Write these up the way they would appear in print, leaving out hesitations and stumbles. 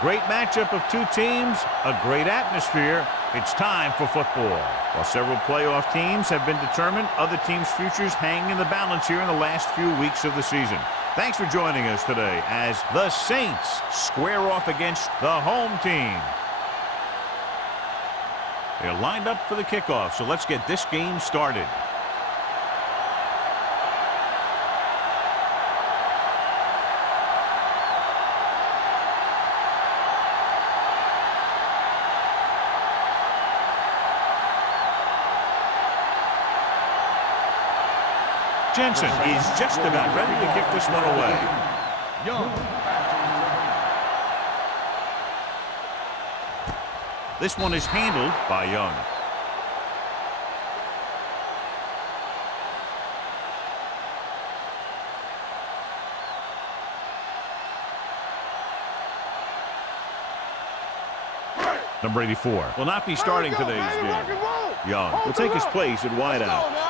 great matchup of two teams, a great atmosphere. It's time for football. While several playoff teams have been determined, other teams' futures hang in the balance here in the last few weeks of the season. Thanks for joining us today as the Saints square off against the home team. They're lined up for the kickoff, so let's get this game started. Jensen is just about ready to kick this one away. Young. This one is handled by Young. Number 84 will not be starting today's game. Young will take his place at wideout.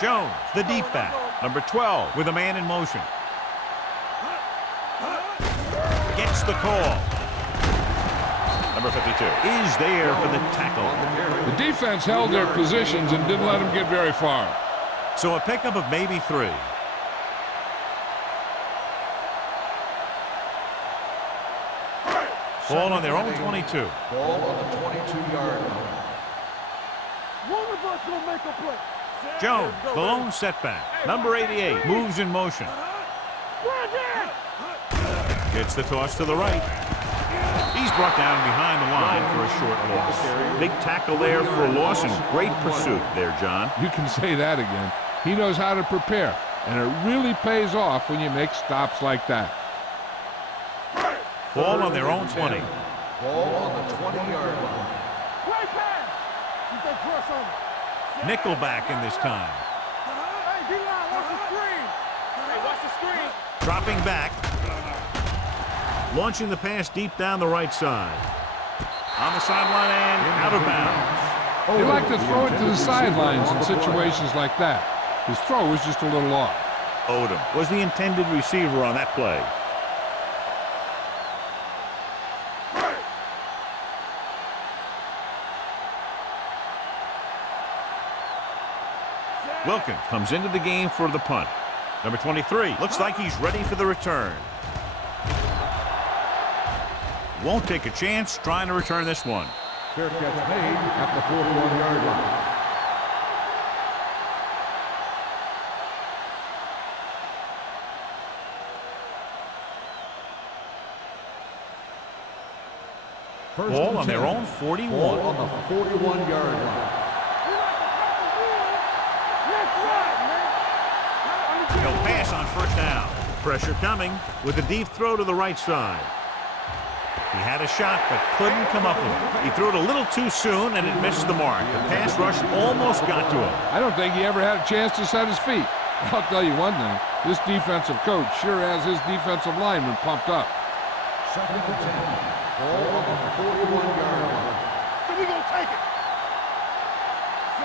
Jones, the deep back. Number 12 with a man in motion. Gets the call. Number 52 is there for the tackle. The defense held their positions and didn't let them get very far. So a pickup of maybe 3. Ball on their own 22. Ball on the 22-yard line. One of us will make a play. Jones, the lone setback. Number 88 moves in motion. Gets the toss to the right. He's brought down behind the line for a short loss. Big tackle there for a loss and great pursuit there, John. You can say that again. He knows how to prepare, and it really pays off when you make stops like that. Ball on their own 20. Ball on the 20-yard line. Great pass. Keep that cross on. Nickelback in this time. Hey, D-line, watch the screen. Hey, watch the screen. Dropping back. Launching the pass deep down the right side. On the sideline and out of bounds. They like to throw it to the sidelines in situations like that. His throw was just a little off. Odom was the intended receiver on that play. Wilkins comes into the game for the punt. Number 23 looks like he's ready for the return. Won't take a chance trying to return this one. Fair catch made at the 41-yard line. Ball on their own 41. Ball on the 41-yard line. He'll pass on first down. Pressure coming with a deep throw to the right side. He had a shot but couldn't come up with it. He threw it a little too soon and it missed the mark. The pass rush almost got to him. I don't think he ever had a chance to set his feet. I'll tell you one thing. This defensive coach sure has his defensive lineman pumped up. Second and 10. Ball on the 41-yard line. So we gonna take it.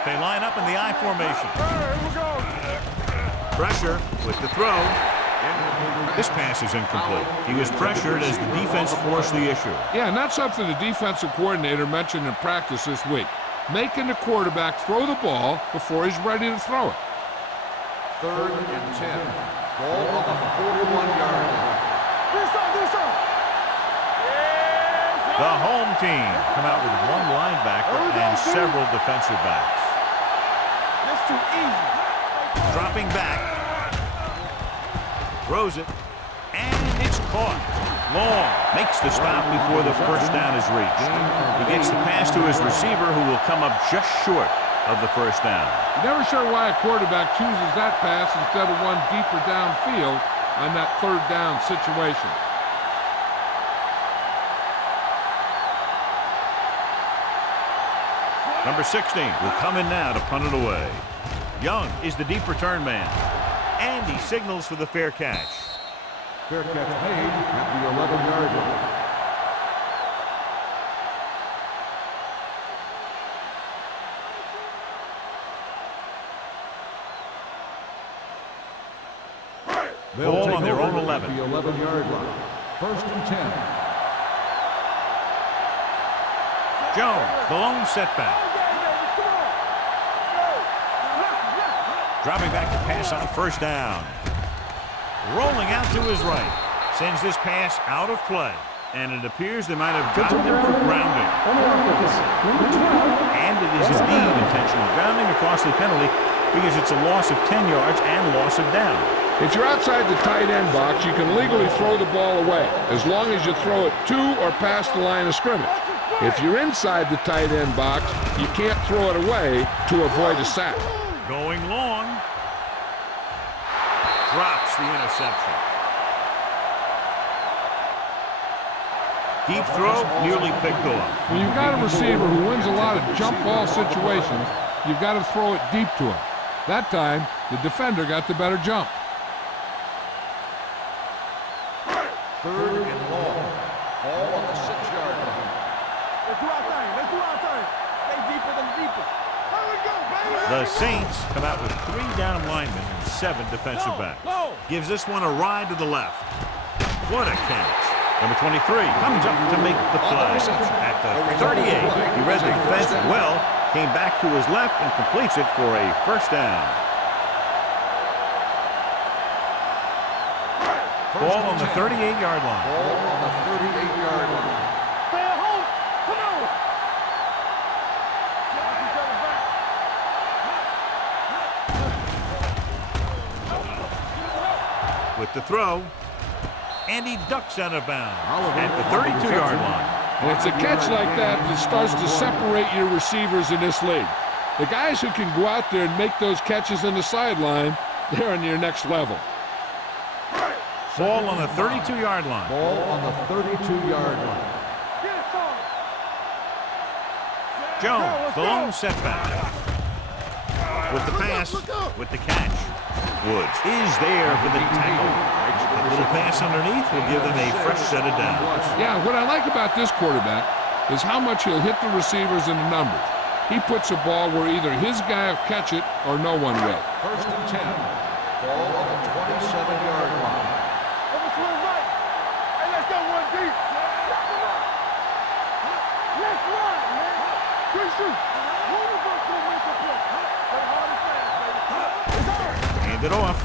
They line up in the I formation. Here we go. Pressure with the throw. This pass is incomplete. He was pressured as the defense forced the issue. Yeah, and that's something the defensive coordinator mentioned in practice this week. Making the quarterback throw the ball before he's ready to throw it. Third and 10. Ball on the 41-yard line. Do something. The home team come out with one linebacker and several defensive backs. That's too easy. Dropping back. Throws it. And it's caught. Long makes the stop before the first down is reached. He gets the pass to his receiver who will come up just short of the first down. You're never sure why a quarterback chooses that pass instead of one deeper downfield on that third down situation. Number 16 will come in now to punt it away. Young is the deep return man. And he signals for the fair catch. Fair catch made at the 11-yard line. Ball on their own 11. The 11-yard line. First and 10. Jones, the lone setback. Dropping back to pass on first down. Rolling out to his right. Sends this pass out of play. And it appears they might have gotten him for grounding. And it is indeed intentional grounding, a costly penalty, because it's a loss of 10 yards and loss of down. If you're outside the tight end box, you can legally throw the ball away, as long as you throw it to or past the line of scrimmage. If you're inside the tight end box, you can't throw it away to avoid a sack. Going long. Drops the interception. Deep throw, nearly picked off. When you've got a receiver who wins a lot of jump ball situations, you've got to throw it deep to him. That time, the defender got the better jump. Third and long. Ball on the 6-yard line. Let's do our thing. Let's do our thing. Stay deeper than deeper. Here we go, baby. The Saints come out with 3 down linemen and 7 defensive backs. Gives this one a ride to the left. What a catch. Number 23 comes up to make the play. At the 38, he read the defense well, came back to his left and completes it for a first down. Ball on the 38-yard line. Ball on the 38-yard line. Stay at home. Come on. With the throw, and he ducks out of bounds at the 32-yard line. And it's a catch like that that starts to separate your receivers in this league. The guys who can go out there and make those catches in the sideline, they're on your next level. Ball on the 32-yard line. Ball on the 32-yard line. Jones, the lone setback. With the pass, with the catch. Woods is there for the tackle. A little pass underneath will give them a fresh set of downs. Yeah, what I like about this quarterback is how much he'll hit the receivers in the numbers. He puts a ball where either his guy will catch it or no one will. First and 10. Ball on the 27-yard line. Let's run right. Hey, let's go one deep. Let's run, man. Good shoot. One of us will make a play. Play hard and fast, baby. Hand it off.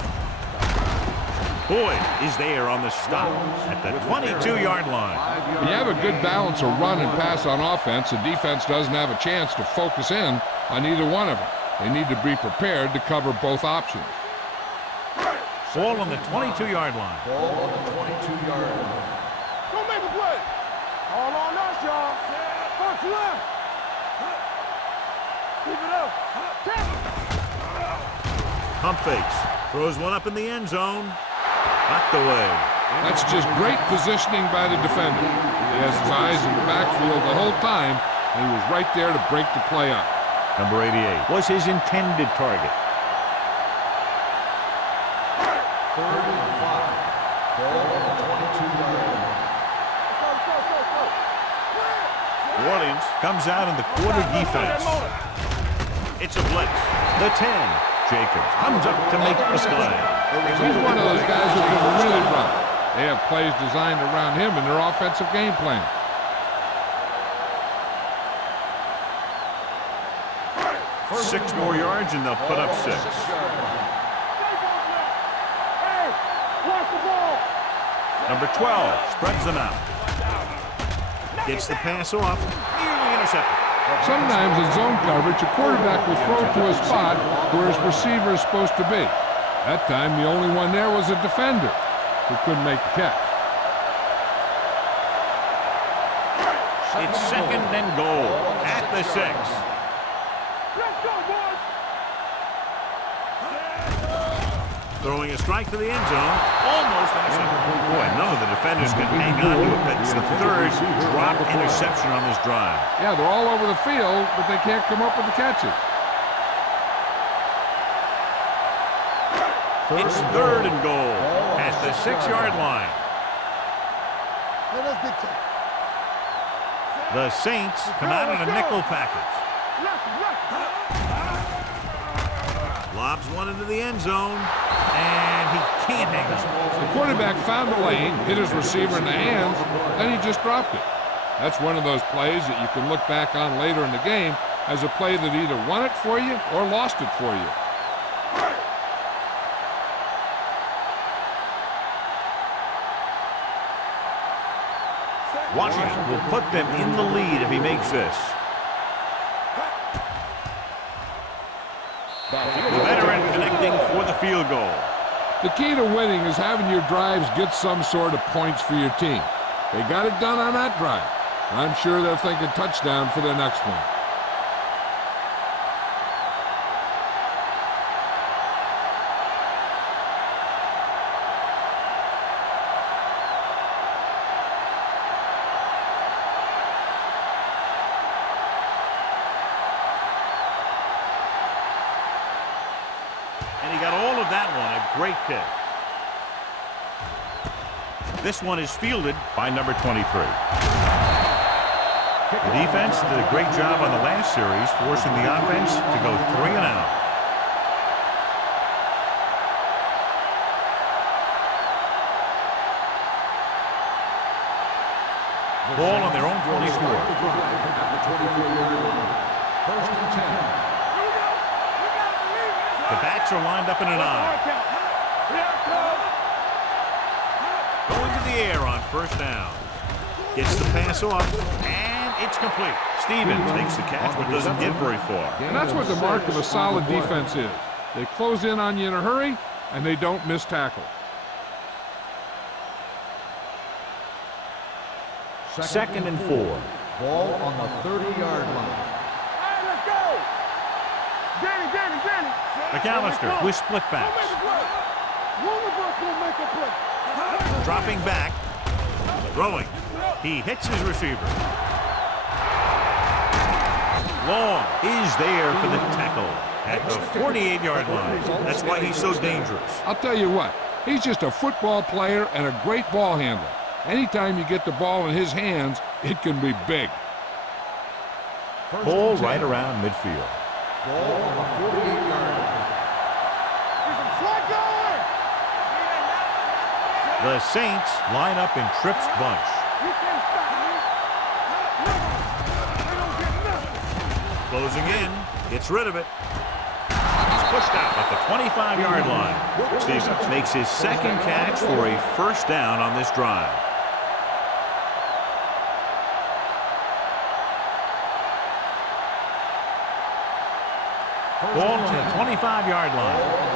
Boyd is there on the stop at the 22-yard line. When you have a good balance of run and pass on offense, the defense doesn't have a chance to focus in on either one of them. They need to be prepared to cover both options. Ball on the 22-yard line. Ball on the 22-yard line. Go make a play. All on us, y'all. Box left. Keep it up. Pump fakes. Throws one up in the end zone. Knocked away. That's just great positioning by the defender. He has his eyes in the backfield the whole time, and he was right there to break the play up. Number 88 was his intended target. Third and 5. Ball on the 22-yard line. New Orleans comes out in the quarter defense. It's a blitz. The 10. Jacobs comes up to make the play. He's one of those guys who can really run. They have plays designed around him in their offensive game plan. Six more yards and they'll put up 6. Hey, watch the ball. Number 12 spreads them out. Gets the pass off. Nearly intercepted. Sometimes in zone coverage, a quarterback will throw to a spot where his receiver is supposed to be. That time, the only one there was a defender who couldn't make the catch. It's second and goal at the 6. Let's go, boys. Throwing a strike to the end zone. Almost intercepted. Boy, none of the defenders can hang on to it. It's the third drop interception on this drive. Yeah, they're all over the field, but they can't come up with the catches. It's third and goal at the 6-yard line. Let us dictate. The Saints come out in a nickel package. Lobs one into the end zone, and he can't hang on. The quarterback found the lane, hit his receiver in the hands, then he just dropped it. That's one of those plays that you can look back on later in the game as a play that either won it for you or lost it for you. Washington will put them in the lead if he makes this. The veteran connecting for the field goal. The key to winning is having your drives get some sort of points for your team. They got it done on that drive. I'm sure they're thinking touchdown for their next one. And he got all of that one. A great kick. This one is fielded by number 23. The defense did a great job on the last series, forcing the offense to go 3 and out. Ball on their own 24. First and 10. The backs are lined up in an I. Going to the air on first down. Gets the pass off, and it's complete. Stevens makes the catch, but doesn't get very far. And that's what the mark of a solid defense is. They close in on you in a hurry, and they don't miss tackle. Second and 4. Ball on the 30-yard line. Hey, let's go! Danny! McAllister with split backs. One of us will make a play. Dropping back. Throwing. He hits his receiver. Long is there for the tackle at the 48-yard line. That's why he's so dangerous. I'll tell you what, he's just a football player and a great ball handler. Anytime you get the ball in his hands, it can be big. Ball right around midfield. Ball on the 48-yard line. The Saints line up in Tripp's bunch. Closing in, gets rid of it. He's pushed out at the 25-yard line. Stevens makes his second catch for a first down on this drive. Ball on the 25-yard line.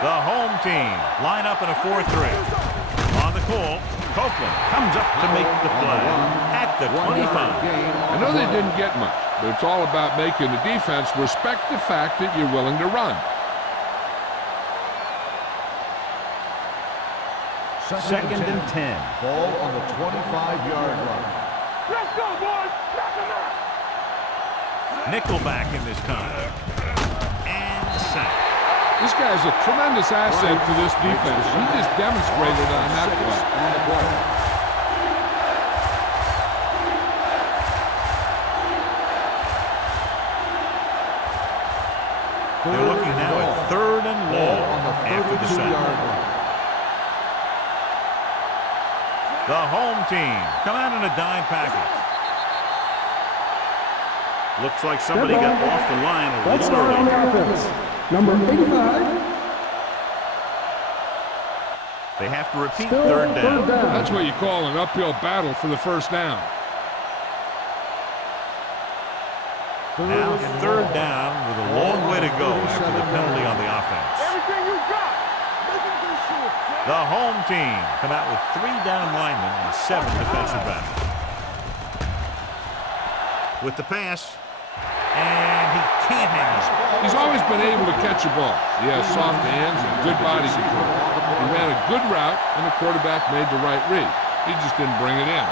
The home team line up in a 4-3. On the call, Copeland comes up to make the play at the 25. I know they didn't get much, but it's all about making the defense respect the fact that you're willing to run. Second and 10. Ball on the 25-yard line. Let's go, boys! Nickelback in this time. And sack. This guy's a tremendous asset to this defense. He just demonstrated on that play. They're looking now at 3rd and long after the sack. The home team come out in a dime package. Looks like somebody got off the line a little early. Number 85. They have to repeat third down. That's what you call an uphill battle for the first down. Now 3rd down with a long way to go after the penalty on the offense. Everything you got. Making this shit. The home team come out with 3 down linemen and 7 defensive backs. With the pass, and he can't hang on. He's always been able to catch a ball. He has soft hands and good body control. He ran a good route, and the quarterback made the right read. He just didn't bring it in.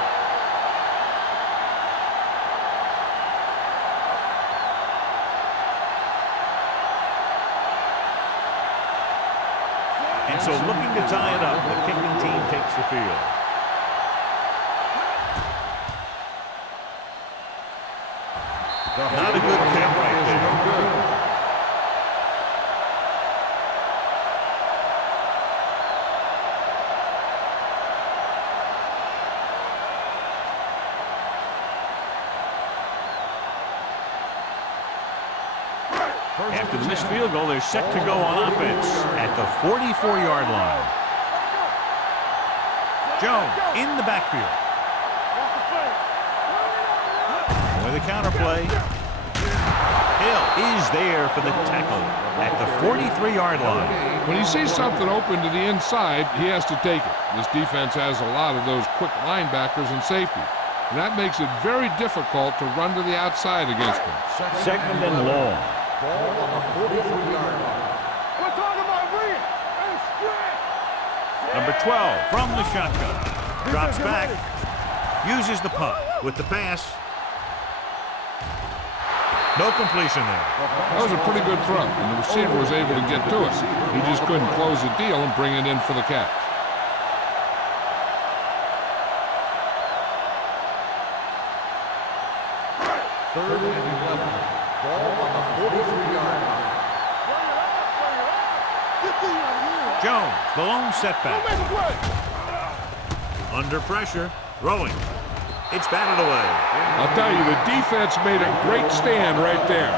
And so looking to tie it up, the kicking team takes the field. Not a good kick right there. After the missed field goal, they're set to go on offense at the 44-yard line. Jones in the backfield. With a counter play. Hill is there for the tackle at the 43-yard line. When he sees something open to the inside, he has to take it. This defense has a lot of those quick linebackers and safety. And that makes it very difficult to run to the outside against them. Second and long. Ball on the 43-yard line. We're talking about bringing and stretch. Number 12 from the shotgun. Drops back. Uses the punt with the pass. No completion there. That was a pretty good throw, and the receiver was able to get to it. He just couldn't close the deal and bring it in for the catch. Third and 11. Ball on the 43-yard line. Jones, the lone setback. Under pressure, throwing. It's batted away. I'll tell you, the defense made a great stand right there.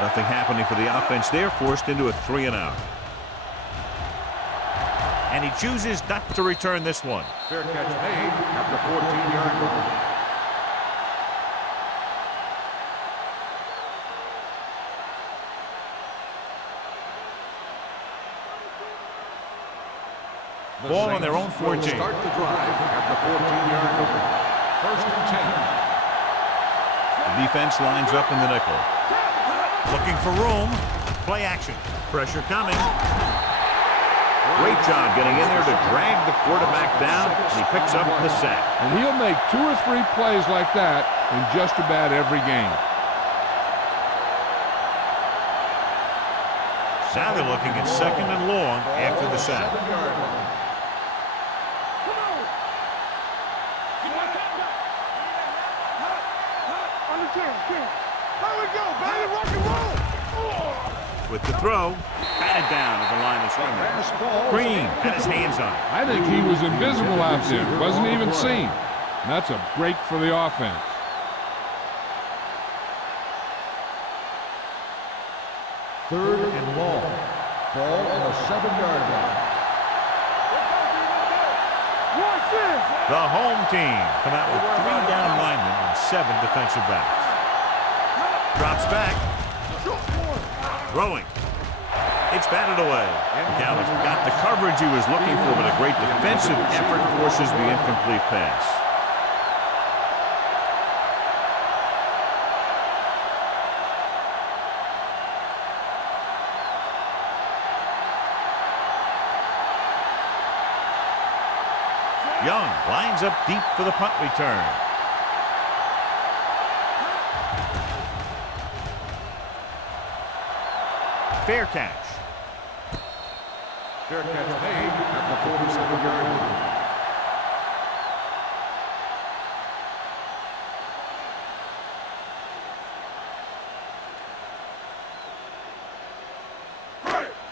Nothing happening for the offense. They're forced into a 3-and-out. And he chooses not to return this one. Fair catch made at the 14-yard line. Ball on their own 14. Start the drive at the 14-yard line. First and 10. The defense lines up in the nickel. Looking for room. Play action. Pressure coming. Great job getting in there to drag the quarterback down. And he picks up the sack. And he'll make 2 or 3 plays like that in just about every game. Now they're looking at second and long after the sack. 7-yard line. With the throw, batted down at the line of scrimmage. Green had his hands on it. I think he was invisible out there. Wasn't even seen. And that's a break for the offense. Third and long. Ball on the 7-yard line. The home team come out with 3 down linemen and 7 defensive backs. Drops back. Throwing. It's batted away. Gallup got the coverage he was looking for, but a great defensive effort forces the incomplete pass. Young lines up deep for the punt return. Fair catch. Fair catch made at the 47-yard line.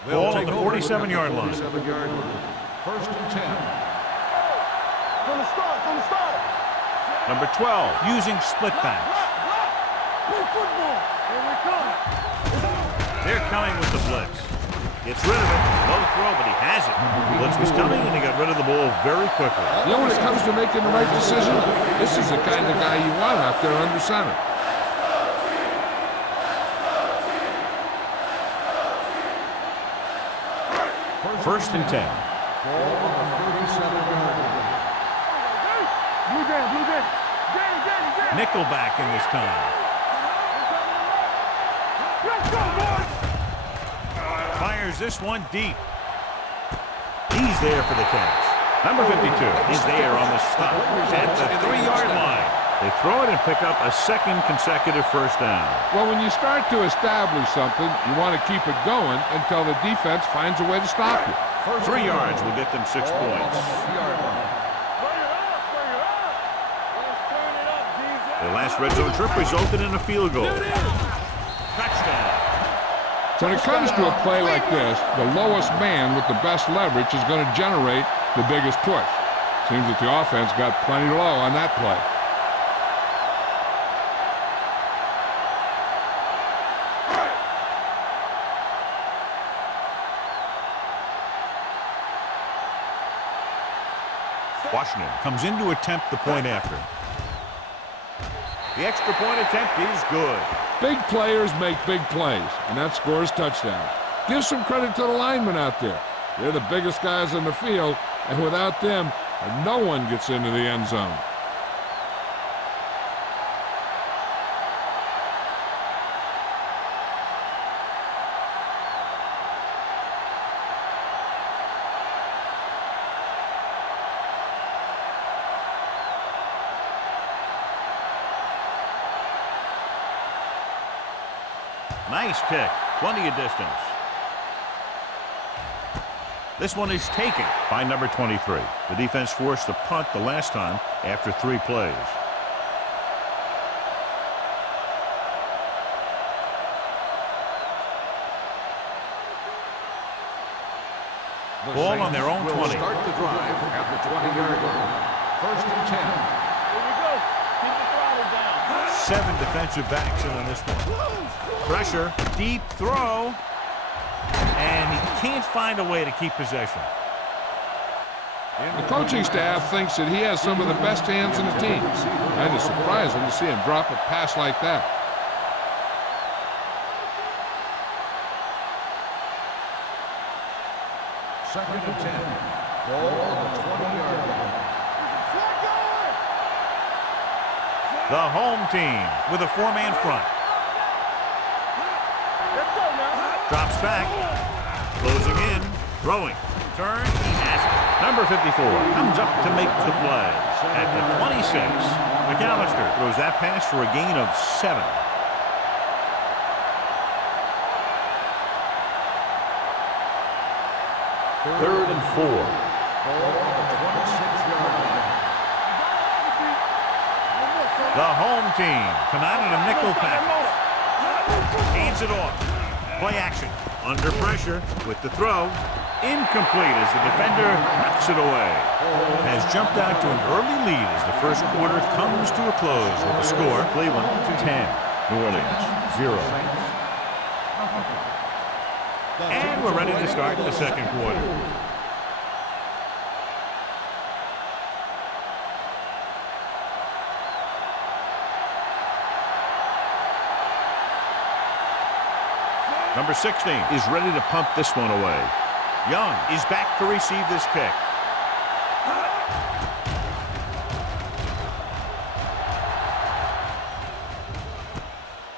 Ball on the 47-yard line. 47-yard line. First and 10. From the start. Number 12 using split backs. Big football. Here we come. They're coming with the blitz. Gets rid of it. Low throw, but he has it. Blitz was coming, and he got rid of the ball very quickly. You know, when it comes to making the right decision, this is the kind of guy you want out there under center. First and 10. Ball on the 37-yard line. Blue game. Nickelback in this time. Let's go, boys. Fires this one deep. He's there for the catch. Number 52 is there on the stop at the 3-yard line. They throw it and pick up a second consecutive first down. Well, when you start to establish something, you want to keep it going until the defense finds a way to stop you. 3 yards will get them 6 points. Bring it up, bring it up. Let's turn it up, Jesus. Their last red zone trip resulted in a field goal. Touchdown. When it comes to a play like this, the lowest man with the best leverage is going to generate the biggest push. Seems that the offense got plenty low on that play. Washington comes in to attempt the point after. The extra point attempt is good. Big players make big plays, and that scores touchdown. Give some credit to the linemen out there. They're the biggest guys on the field, and without them, no one gets into the end zone. Nice kick. Plenty of distance. This one is taken by number 23. The defense forced the punt the last time after 3 plays. Ball on their own 20. Start the drive at the 20-yard line. 1st and 10. Here we go. Keep the throttle down. 7 defensive backs in on this one. Pressure, deep throw, and he can't find a way to keep possession. The coaching staff thinks that he has some of the best hands in the team. And it's surprising to see him drop a pass like that. Second and 10. Ball on the 20-yard line. The home team with a 4-man front. Let's go now. Drops back. Closing in. Throwing. Turn. He has it. Number 54 comes up to make the play. At the 26, McAllister throws that pass for a gain of 7. Third and 4. Ball on the 26-yard line. The home team come out in a nickel package. Hands it off. Play action. Under pressure with the throw. Incomplete as the defender knocks it away. Has jumped out to an early lead as the first quarter comes to a close with the score Cleveland 10, New Orleans 0. And we're ready to start the second quarter. Number 16 is ready to pump this one away. Young is back to receive this kick.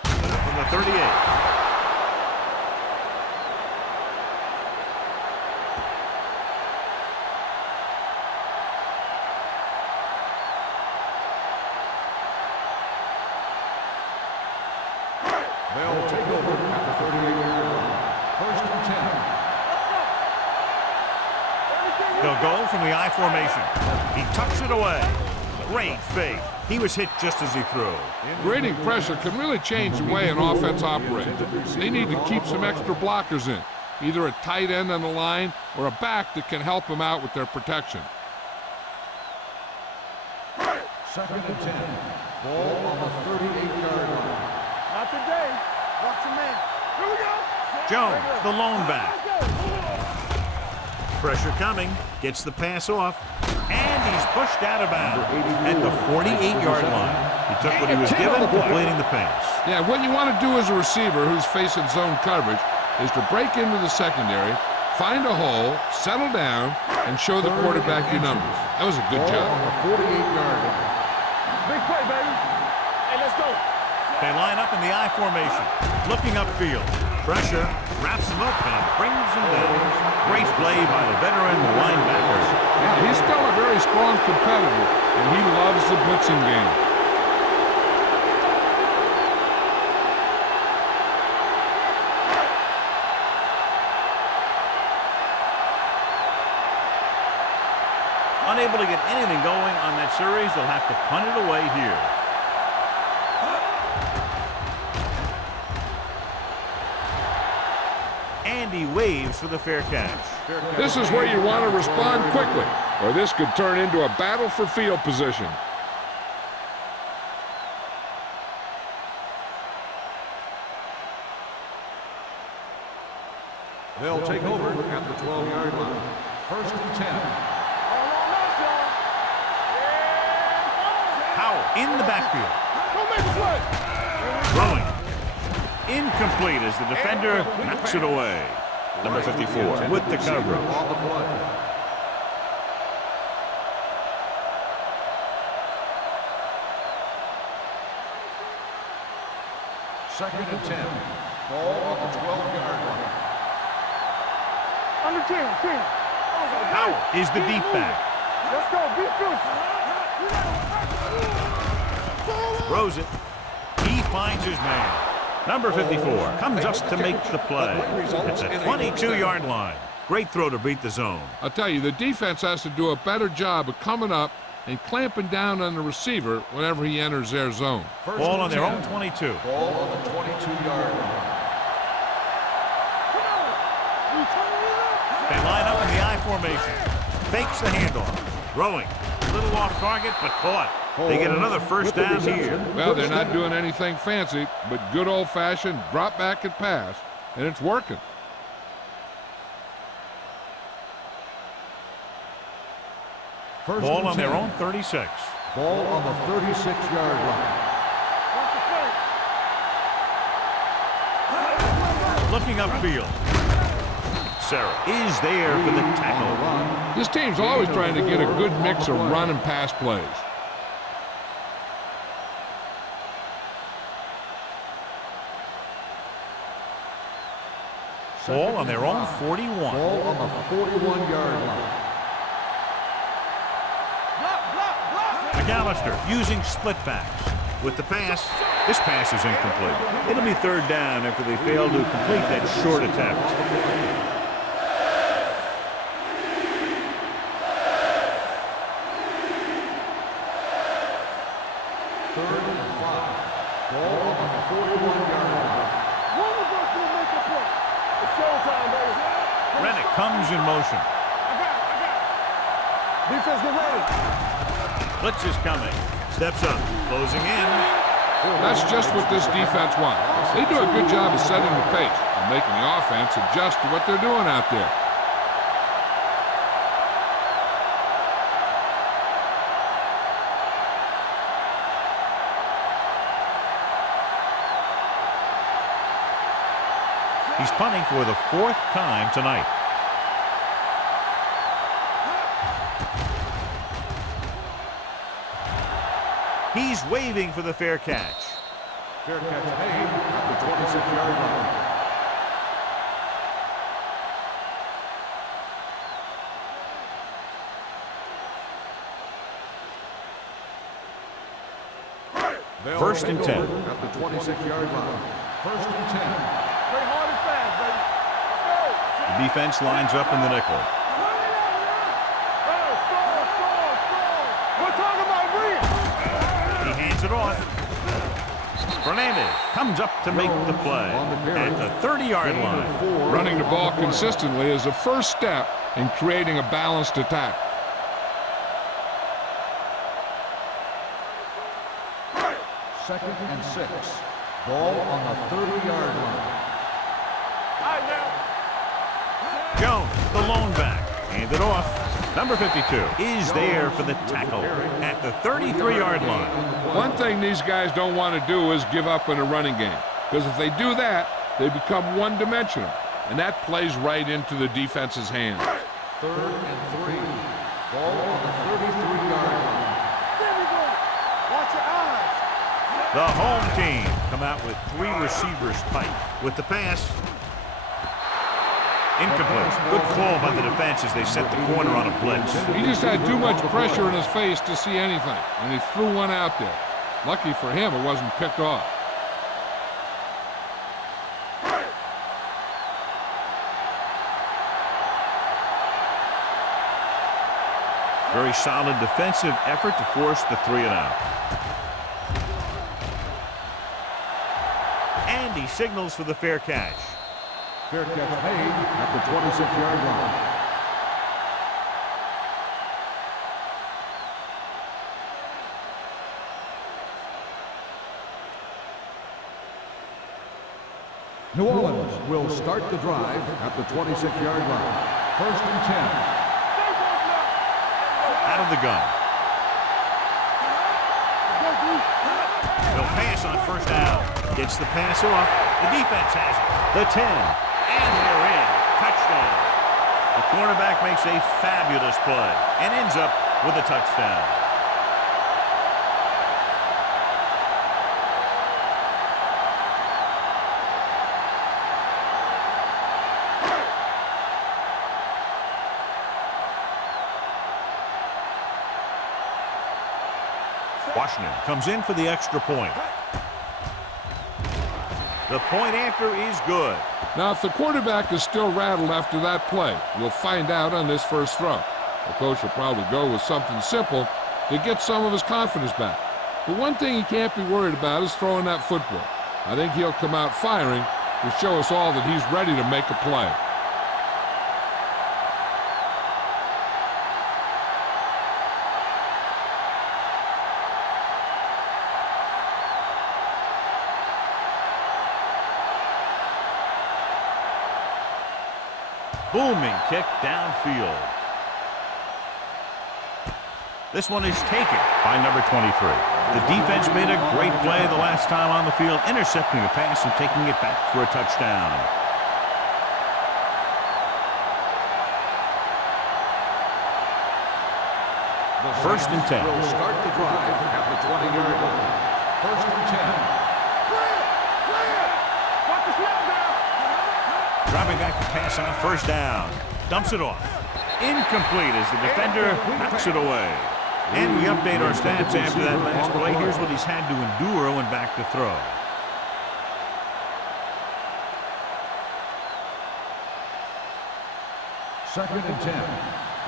From the 38. They'll take over at the 38-yard line. 1st and 10. They'll go from the I formation. He tucks it away. Great fake. He was hit just as he threw. Grading pressure can really change the way an offense operates. They need to keep some extra blockers in, either a tight end on the line or a back that can help them out with their protection. 2nd and 10. Ball on the 38-yard line. Not today. Watch your man. Here we go. Jones, the lone back. Pressure coming. Gets the pass off. And he's pushed out of bounds at the 48-yard line. He took what he was given, completing the pass. Yeah, what you want to do as a receiver who's facing zone coverage is to break into the secondary, find a hole, settle down, and show the quarterback your numbers. That was a good job. On the 48-yard line. Big play, baby. Hey, let's go. They line up in the I formation. Looking upfield. Pressure. Wraps him up and brings him down. Great play by the veteran linebacker. Yeah, he's still a very strong competitor, and he loves the blitzing game. Unable to get anything going on that series, they'll have to punt it away here. And he waves for the fair catch. This is where you want to respond quickly, or this could turn into a battle for field position. They'll take over at the 12-yard line. First and 10. Howell in the backfield. Don't make a play. Throwing. Incomplete as the defender knocks it away. Number 54 with the coverage. On the play. Second and 10. Ball on the 12-yard line. Under 10. Howell is the deep back. Let's go. Be fierce. Throws it. He finds his man. Number 54 comes up to make the play. It's a 22-yard line. Great throw to beat the zone. I'll tell you, the defense has to do a better job of coming up and clamping down on the receiver whenever he enters their zone. Ball on their own 22. Ball on the 22-yard line. They line up in the I formation. Fakes the handoff. Throwing. A little off target, but caught. They get another first down here. Well, they're not doing anything fancy, but good old-fashioned drop back and pass, and it's working. Ball on their own 36. Ball on the 36-yard line. Looking upfield. Sarah is there for the tackle. This team's always trying to get a good mix of run and pass plays. Ball on their own 41. Ball on the 41-yard line. McAllister using split backs. With the pass, this pass is incomplete. It'll be third down after they fail to complete that short attempt. Third and 5. Ball on the 41-yard line. One of us will make a play. It's showtime, baby. Rennick comes in motion. I got it. Defense, get ready. Blitz is coming. Steps up. Closing in. That's just what this defense wants. They do a good job of setting the pace and making the offense adjust to what they're doing out there. He's punting for the fourth time tonight. He's waving for the fair catch. Fair catch made at the 26-yard line. First and 10. At the 26-yard line. First and 10. Play hard and fast, baby. Let's go. The defense lines up in the nickel. We're talking about real. He hands it off. Fernandez comes up to make the play at the 30-yard line. Running the ball consistently is the first step in creating a balanced attack. Second and 6. Ball on the 30-yard line. All right, now. Jones, the lone back. Hand it off. Number 52 is there for the tackle at the 33-yard line. One thing these guys don't want to do is give up in a running game, because if they do that, they become one-dimensional, and that plays right into the defense's hands. Third and 3. Ball on the 33-yard line. There we go. Watch your eyes. The home team come out with 3 receivers tight. With the pass, incomplete. Good call by the defense as they set the corner on a blitz. He just had too much pressure in his face to see anything, and he threw one out there. Lucky for him, it wasn't picked off. Very solid defensive effort to force the 3-and-out. And he signals for the fair catch. Fair catch made at the 26-yard line. New Orleans will start the drive at the 26-yard line. First and 10. Out of the gun. They'll pass on first down. Gets the pass off. The defense has it. The 10. And they're in. Touchdown. The quarterback makes a fabulous play and ends up with a touchdown. Washington comes in for the extra point. The point after is good. Now, if the quarterback is still rattled after that play, you'll find out on this first throw. The coach will probably go with something simple to get some of his confidence back. But one thing he can't be worried about is throwing that football. I think he'll come out firing to show us all that he's ready to make a play. Booming kick downfield. This one is taken by number 23. The defense made a great play the last time on the field, intercepting a pass and taking it back for a touchdown. First and 10. Will start the drive at the 20-yard line. First and 10. Dropping back to pass on first down. Dumps it off. Incomplete as the defender knocks it away. And we update our stats after that last play. Here's what he's had to endure when back to throw. Second and 10.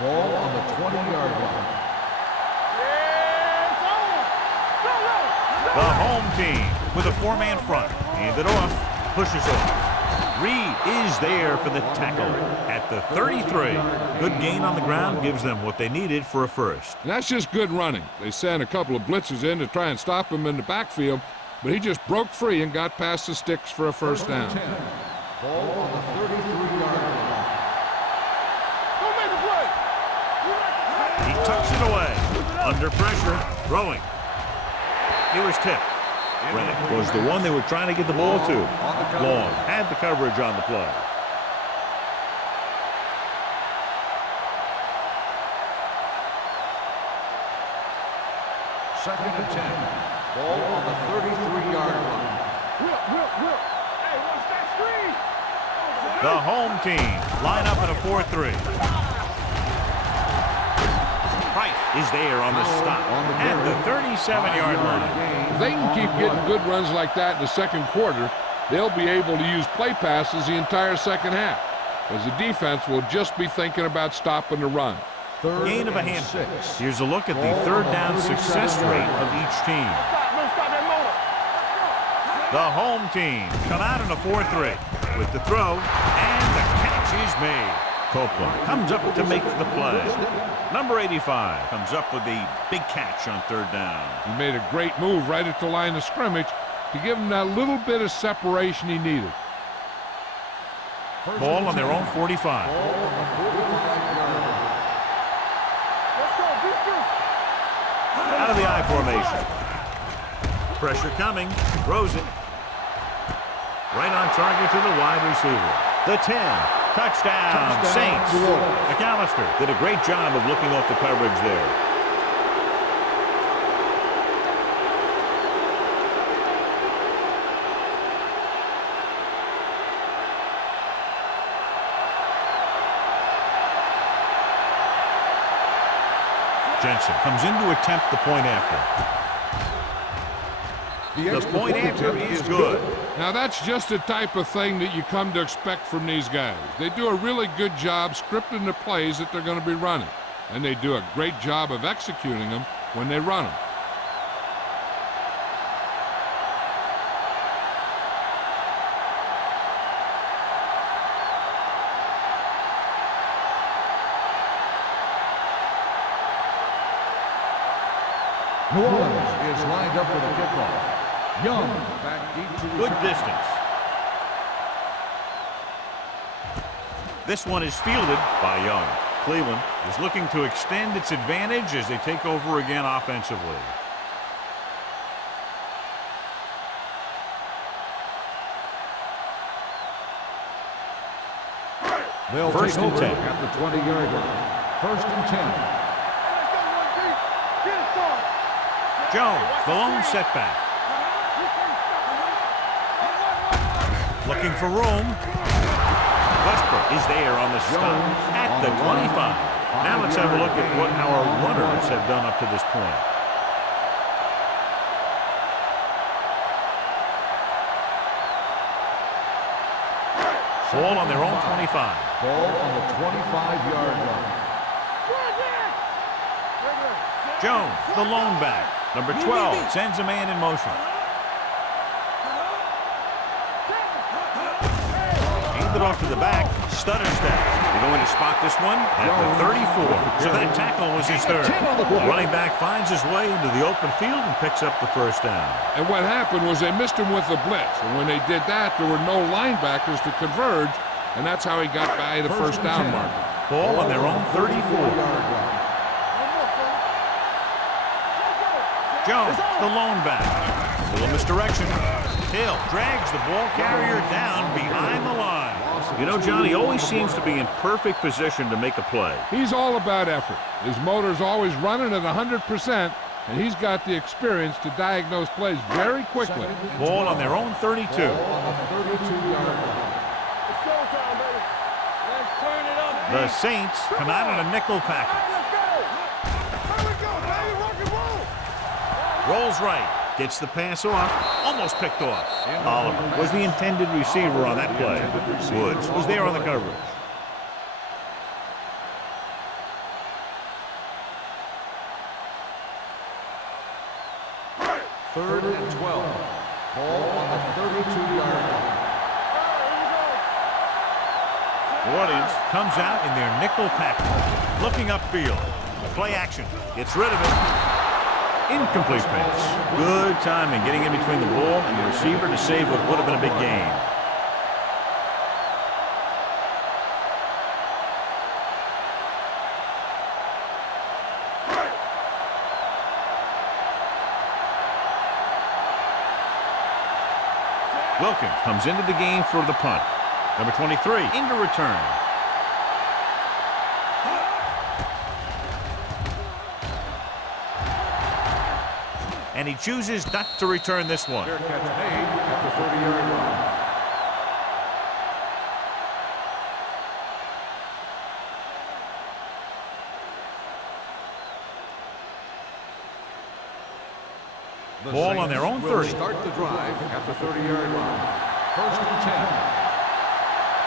Ball on the 20-yard line. The home team with a four-man front. Hand it off. Pushes off. Reed is there for the tackle at the 33. Good gain on the ground gives them what they needed for a first. And that's just good running. They sent a couple of blitzes in to try and stop him in the backfield, but he just broke free and got past the sticks for a first down. Ball on the 33-yard line. He tucks it away. Under pressure. Throwing. He was tipped. Rennick was the one they were trying to get the ball to. Long had the coverage on the play. Second and 10. Ball on the 33-yard line. Hey, watch that screen. The home team line up in a 4-3. Price is there on the stop at the 37-yard line. If they can keep getting good runs like that in the second quarter, they'll be able to use play passes the entire second half, as the defense will just be thinking about stopping the run. Gain of a handful. Here's a look at the third down success rate of each team. The home team come out in a 4-3 with the throw, and the catch is made. Copeland comes up to make the play. Number 85 comes up with a big catch on third down. He made a great move right at the line of scrimmage to give him that little bit of separation he needed. Ball on their own 45. Out of the I formation. Pressure coming. Throws it. Right on target to the wide receiver. The 10. Touchdown, Saints. McAllister did a great job of looking off the coverage there. Jensen comes in to attempt the point after. The point after is good. Now that's just the type of thing that you come to expect from these guys. They do a really good job scripting the plays that they're going to be running. and they do a great job of executing them when they run them. New Orleans is lined up for the kickoff. Young back deep to Good distance. This one is fielded by Young. Cleveland is looking to extend its advantage as they take over again offensively. They'll First take and over 10. at the 20-yard line. First and 10. Jones, the lone setback. Looking for room. Westbrook is there on the stop at the 25. Now let's have a look at what our runners have done up to this point. Ball on their own 25. Ball on the 25-yard line. Jones, the lone back. Number 12 sends a man in motion. Hand it off to the back. Stutter step. They're going to spot this one at the 34. So that tackle was his third. The running back finds his way into the open field and picks up the first down. And what happened was they missed him with the blitz. And when they did that, there were no linebackers to converge, and that's how he got by the first down marker. Ball on their own 34. Jones, the lone back. Little misdirection. Hill drags the ball carrier down behind the line. You know, John, he always seems to be in perfect position to make a play. He's all about effort. His motor's always running at 100%, and he's got the experience to diagnose plays very quickly. Ball on their own 32. Ball on the 32-yard line. It's showtime, baby. Let's turn it up. The Saints come out in a nickel package. Let's go. Here we go, baby. Rock and roll. Rolls right. Gets the pass off. Almost picked off. Oliver was the intended receiver on that play. Woods was there on the coverage. Third and 12. Ball on the 32-yard line. New Orleans comes out in their nickel package. Looking upfield. Play action. Gets rid of it. Incomplete pass. Good timing getting in between the ball and the receiver to save what would have been a big gain. Wilkins comes into the game for the punt. Number 23 into return. And he chooses not to return this one. Fair catch made at the 30-yard line. The Ball on Saints their own will 30. Start the drive at the 30-yard line. First and 10.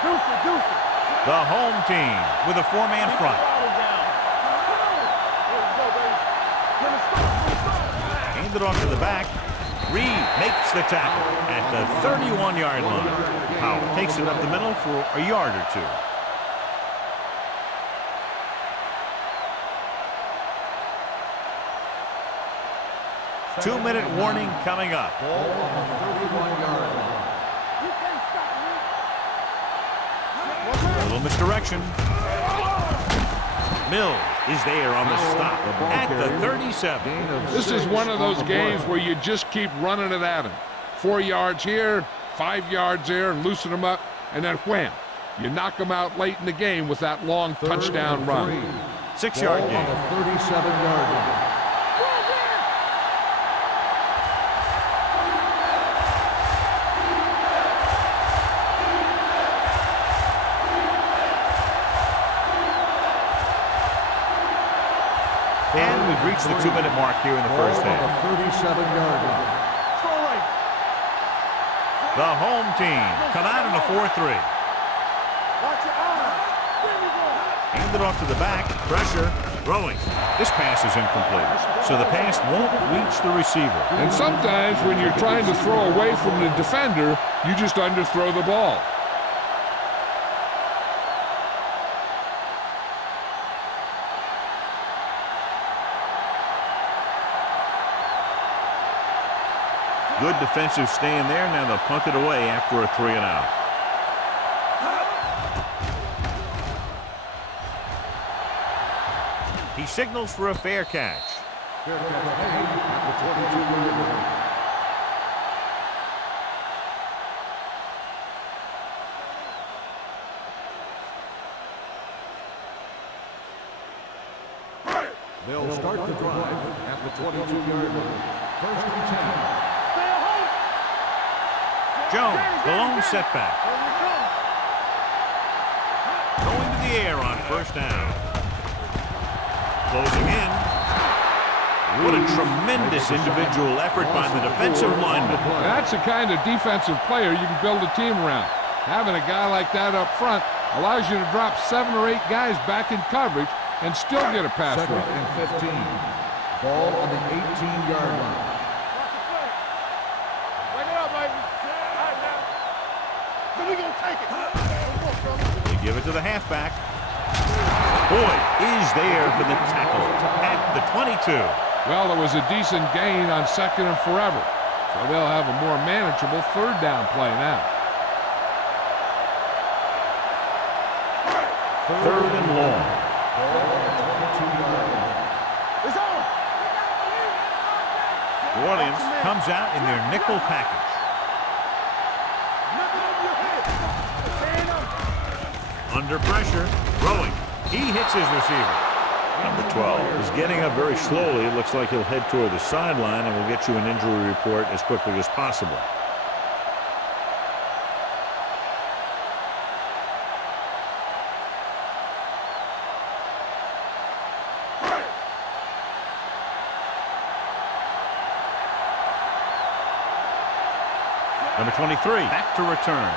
Deuce. The home team with a four-man front. Hand it off to the back. Reed makes the tackle at the 31-yard line. Powell takes it up the middle for a yard or two. Two-minute warning coming up. Ball on the 31-yard line. A little misdirection. Mills is there on the stop at the 37. This is one of those games where you just keep running it at him. 4 yards here, 5 yards there, and loosen them up, and then wham. You knock them out late in the game with that long touchdown run. 6-yard Ball gain. on the 37-yard line. And we've reached the 2-minute mark here in the first Ball on half. the 37-yard line. The home team come out in a 4-3. Watch your eyes. There you go. Hand it off to the back. Pressure. Throwing. This pass is incomplete, so the pass won't reach the receiver. And sometimes when you're trying to throw away from the defender, you just underthrow the ball. Good defensive stand there. Now they'll punt it away after a 3-and-out. He signals for a fair catch. Fair catch made at the 22-yard line. They'll start the drive at the 22-yard line. First and 10. Jones, the lone setback. Going to the air on first down. Closing in. What a tremendous individual effort by the defensive lineman. That's the kind of defensive player you can build a team around. Having a guy like that up front allows you to drop 7 or 8 guys back in coverage and still get a pass Second rush. and 15. Ball on the 18-yard line. Bring it up, baby. All right, now. So we gonna take it. They give it to the halfback. Boyd is there for the tackle at the 22. Well, it was a decent gain on second and forever, so they'll have a more manageable third down play now. Third and long. It's on. New Orleans comes out in their nickel package. Nothing over your head. Stand up. Under pressure, throwing. He hits his receiver. Number 12 is getting up very slowly. It looks like he'll head toward the sideline, and we'll get you an injury report as quickly as possible. Number 23, back to return.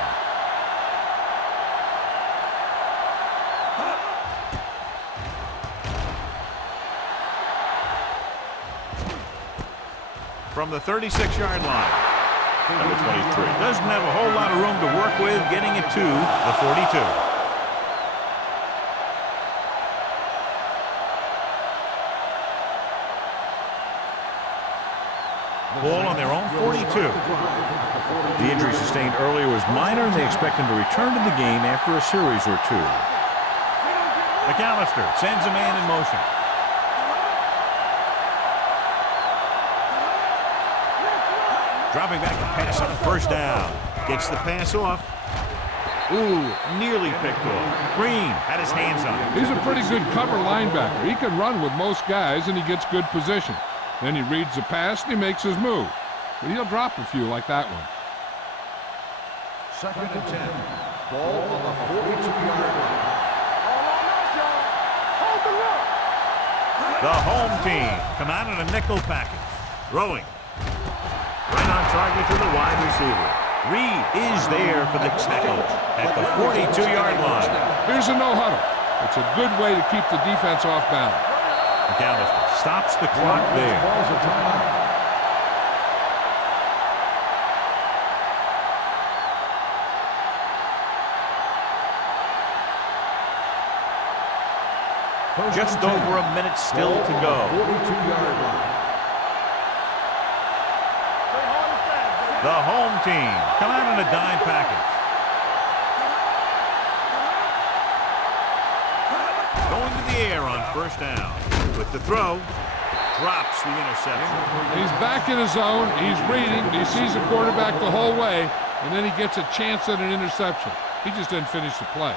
From the 36-yard line. Number 23 doesn't have a whole lot of room to work with, getting it to the 42. Ball on their own 42. The injury sustained earlier was minor, and they expect him to return to the game after a series or two. McAllister sends a man in motion. Dropping back to pass on first down. Gets the pass off. Ooh, nearly picked off. Green had his hands on it. He's a pretty good cover linebacker. He can run with most guys, and he gets good position. Then he reads the pass, and he makes his move. But he'll drop a few like that one. Second and 10. Ball on the 42-yard line. Hold the look. The home team come out in a nickel package. Throwing. Right on target to the wide receiver. Reed is there for the tackle at the 42-yard line. Here's a no-huddle. It's a good way to keep the defense off balance. McAllister stops the clock there. Calls a timeout. Just over a minute still to go. 42-yard line. The home team come out in a dime package. Going to the air on first down. With the throw, drops the interception. He's back in his zone. He's reading. He sees the quarterback the whole way, and then he gets a chance at an interception. He just didn't finish the play.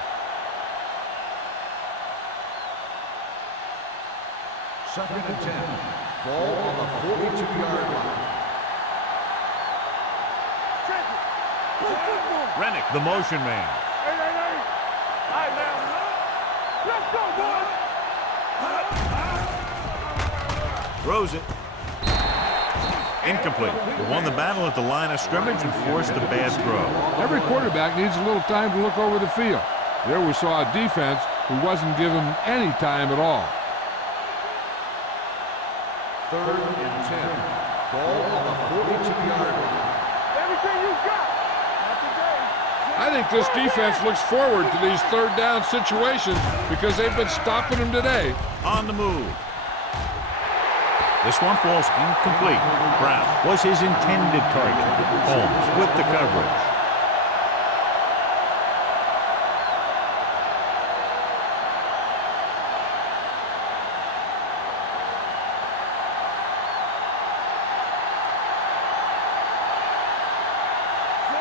Second and 10. Ball on the 42-yard line. Rennick, the motion man. Hey. All right, now. Let's go, boys. Throws it. Incomplete. He won the battle at the line of scrimmage and forced a bad throw. Every quarterback needs a little time to look over the field. There we saw a defense who wasn't given any time at all. 3rd and 10. Ball on the 42-yard line. Everything you got. Not today. I think this defense looks forward to these third down situations because they've been stopping them today. On the move. This one falls incomplete. Brown was his intended target. Holmes with the coverage.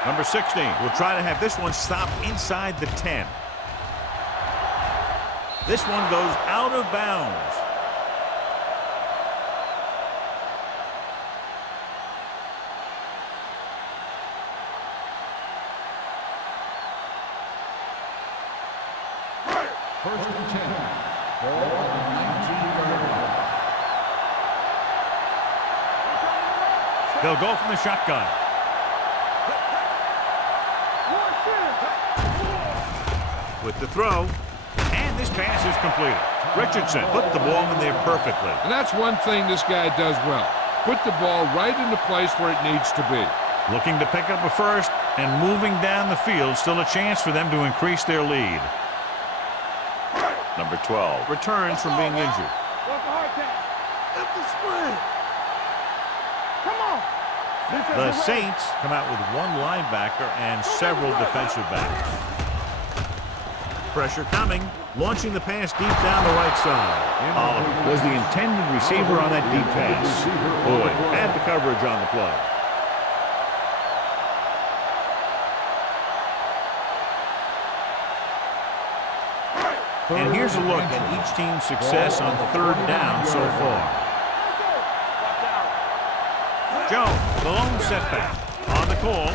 Number 16 will try to have this one stop inside the 10. This one goes out of bounds. First and 10. Ball on the 19-yard line. They'll go from the shotgun. With the throw, and this pass is completed. Richardson put the ball in there perfectly. And that's one thing this guy does well. Put the ball right in the place where it needs to be. Looking to pick up a first and moving down the field. Still a chance for them to increase their lead. Number 12 returns from being injured. What's the hard count? Empty split. Come on. The Saints come out with one linebacker and several defensive backs. Pressure coming, launching the pass deep down the right side. Oliver was the intended receiver on that deep pass. Boyd had the coverage on the play. And here's a look at each team's success on third down so far. Jones, the lone setback. On the call,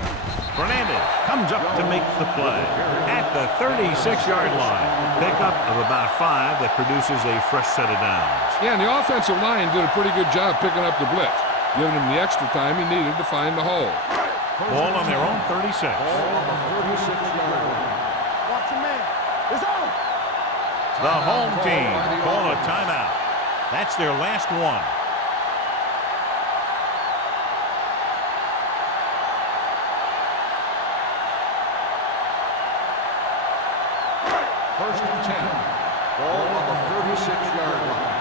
Fernandez comes up to make the play at the 36-yard line. Pickup of about 5 that produces a fresh set of downs. Yeah, and the offensive line did a pretty good job picking up the blitz, giving him the extra time he needed to find the hole. Ball on their own 36. Ball on the 36-yard line. Watch your man. It's on. The home team call a timeout. That's their last one. First and 10. Ball on the 36-yard line.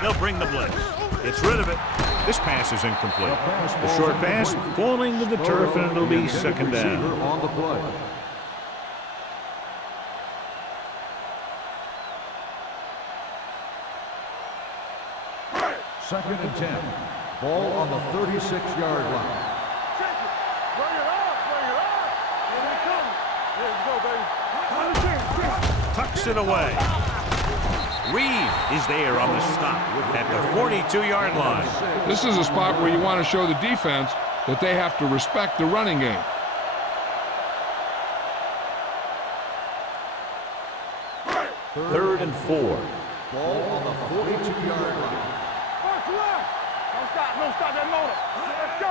They'll bring the blitz. It's rid of it. This pass is incomplete. The short pass falling to the turf, and it'll be second down. On the play. Second and 10. Ball on the 36-yard line. Check it. Bring it up. Bring it up. Here we come. Here we go, baby. Tucks it away. Reed is there on the stop at the 42-yard line. This is a spot where you want to show the defense that they have to respect the running game. Third and 4. Ball on the 42-yard line. First left. Don't stop that motor. Let's go.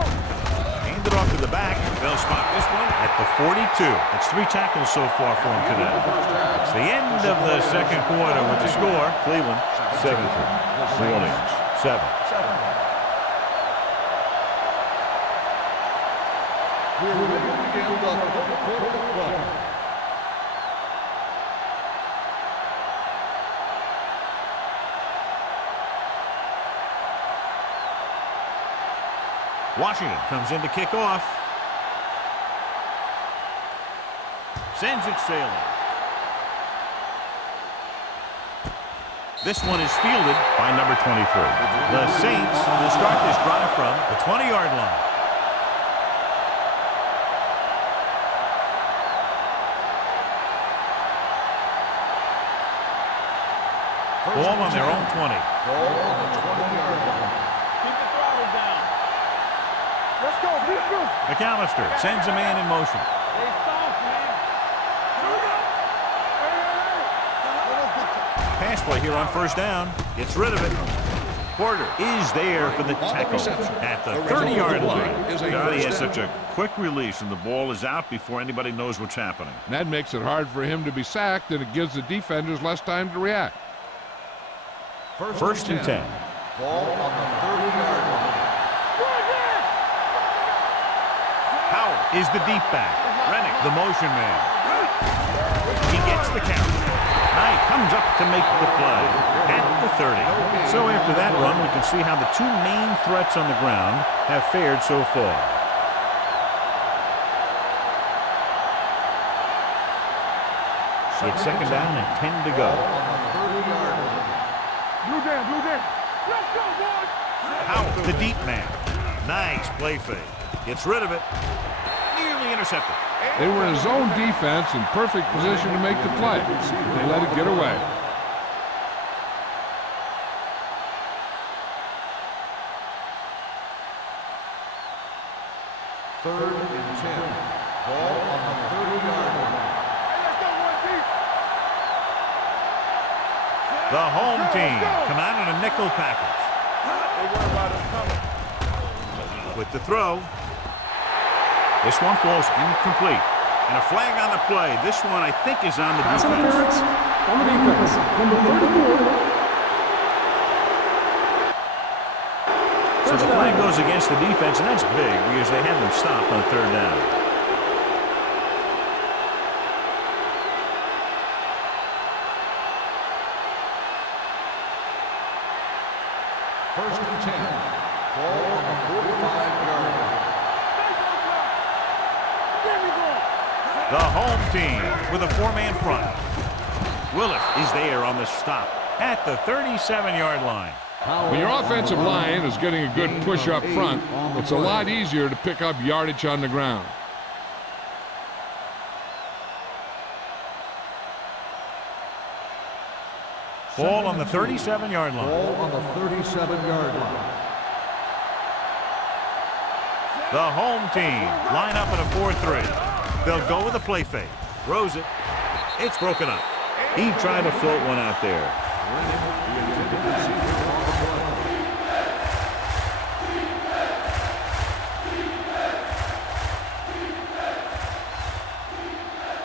Hand it off to the back. They'll spot this one at the 42. That's 3 tackles so far for him today. It's the end of the second quarter with the score. Cleveland 7-3. New Orleans 7. We're ready to begin the third quarter of play. Washington comes in to kick off. Sends it sailing. This one is fielded by number 23. The Saints will start this drive from the 20-yard line. Ball on their own 20. Ball on the 20-yard line. Keep the throttle down. Let's go. Be good. McAllister sends a man in motion. Stay soft, man. Pass play here on first down. Gets rid of it. Porter is there for the tackle at the 30-yard line. God, he has such a quick release, and the ball is out before anybody knows what's happening. And that makes it hard for him to be sacked, and it gives the defenders less time to react. First and 10. Ball on the 30-yard line. Howell is the deep back. Rennick, the motion man. He gets the count. Knight comes up to make the play at the 30. So after that run, we can see how the two main threats on the ground have fared so far. It's second down and 10 to go. Blue down, blue down. Let's go, boys. Howell, the deep man. Nice play fake. Gets rid of it. Nearly intercepted. They were in zone defense in perfect position to make the play. They let it get away. Third and 10. Ball on the 30-yard line. Let's go, one deep. The home team come out in a nickel package. They worry about us coming. With the throw. This one falls incomplete. And a flag on the play. This one, I think, is on the Pass defense. interference on the defense. Number 34. So the flag goes against the defense, and that's big because they had them stopped on third down. First and 10. Ball on the 45-yard line. The home team with a four-man front. Willis is there on the stop at the 37-yard line. When your offensive line is getting a good push up front, it's a lot easier to pick up yardage on the ground. Ball on the 37-yard line. Ball on the 37-yard line. The home team line up in a 4-3. They'll go with a play fake. Throws it. It's broken up. He tried to float one out there.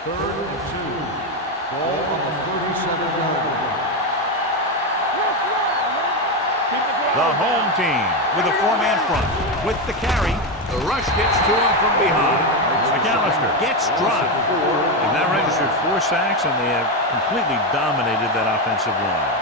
Third and 2. Ball on the 37-yard line. The home team with a four-man front. With the carry, the rush gets to him from behind. McAllister gets dropped. They've now registered 4 sacks, and they have completely dominated that offensive line.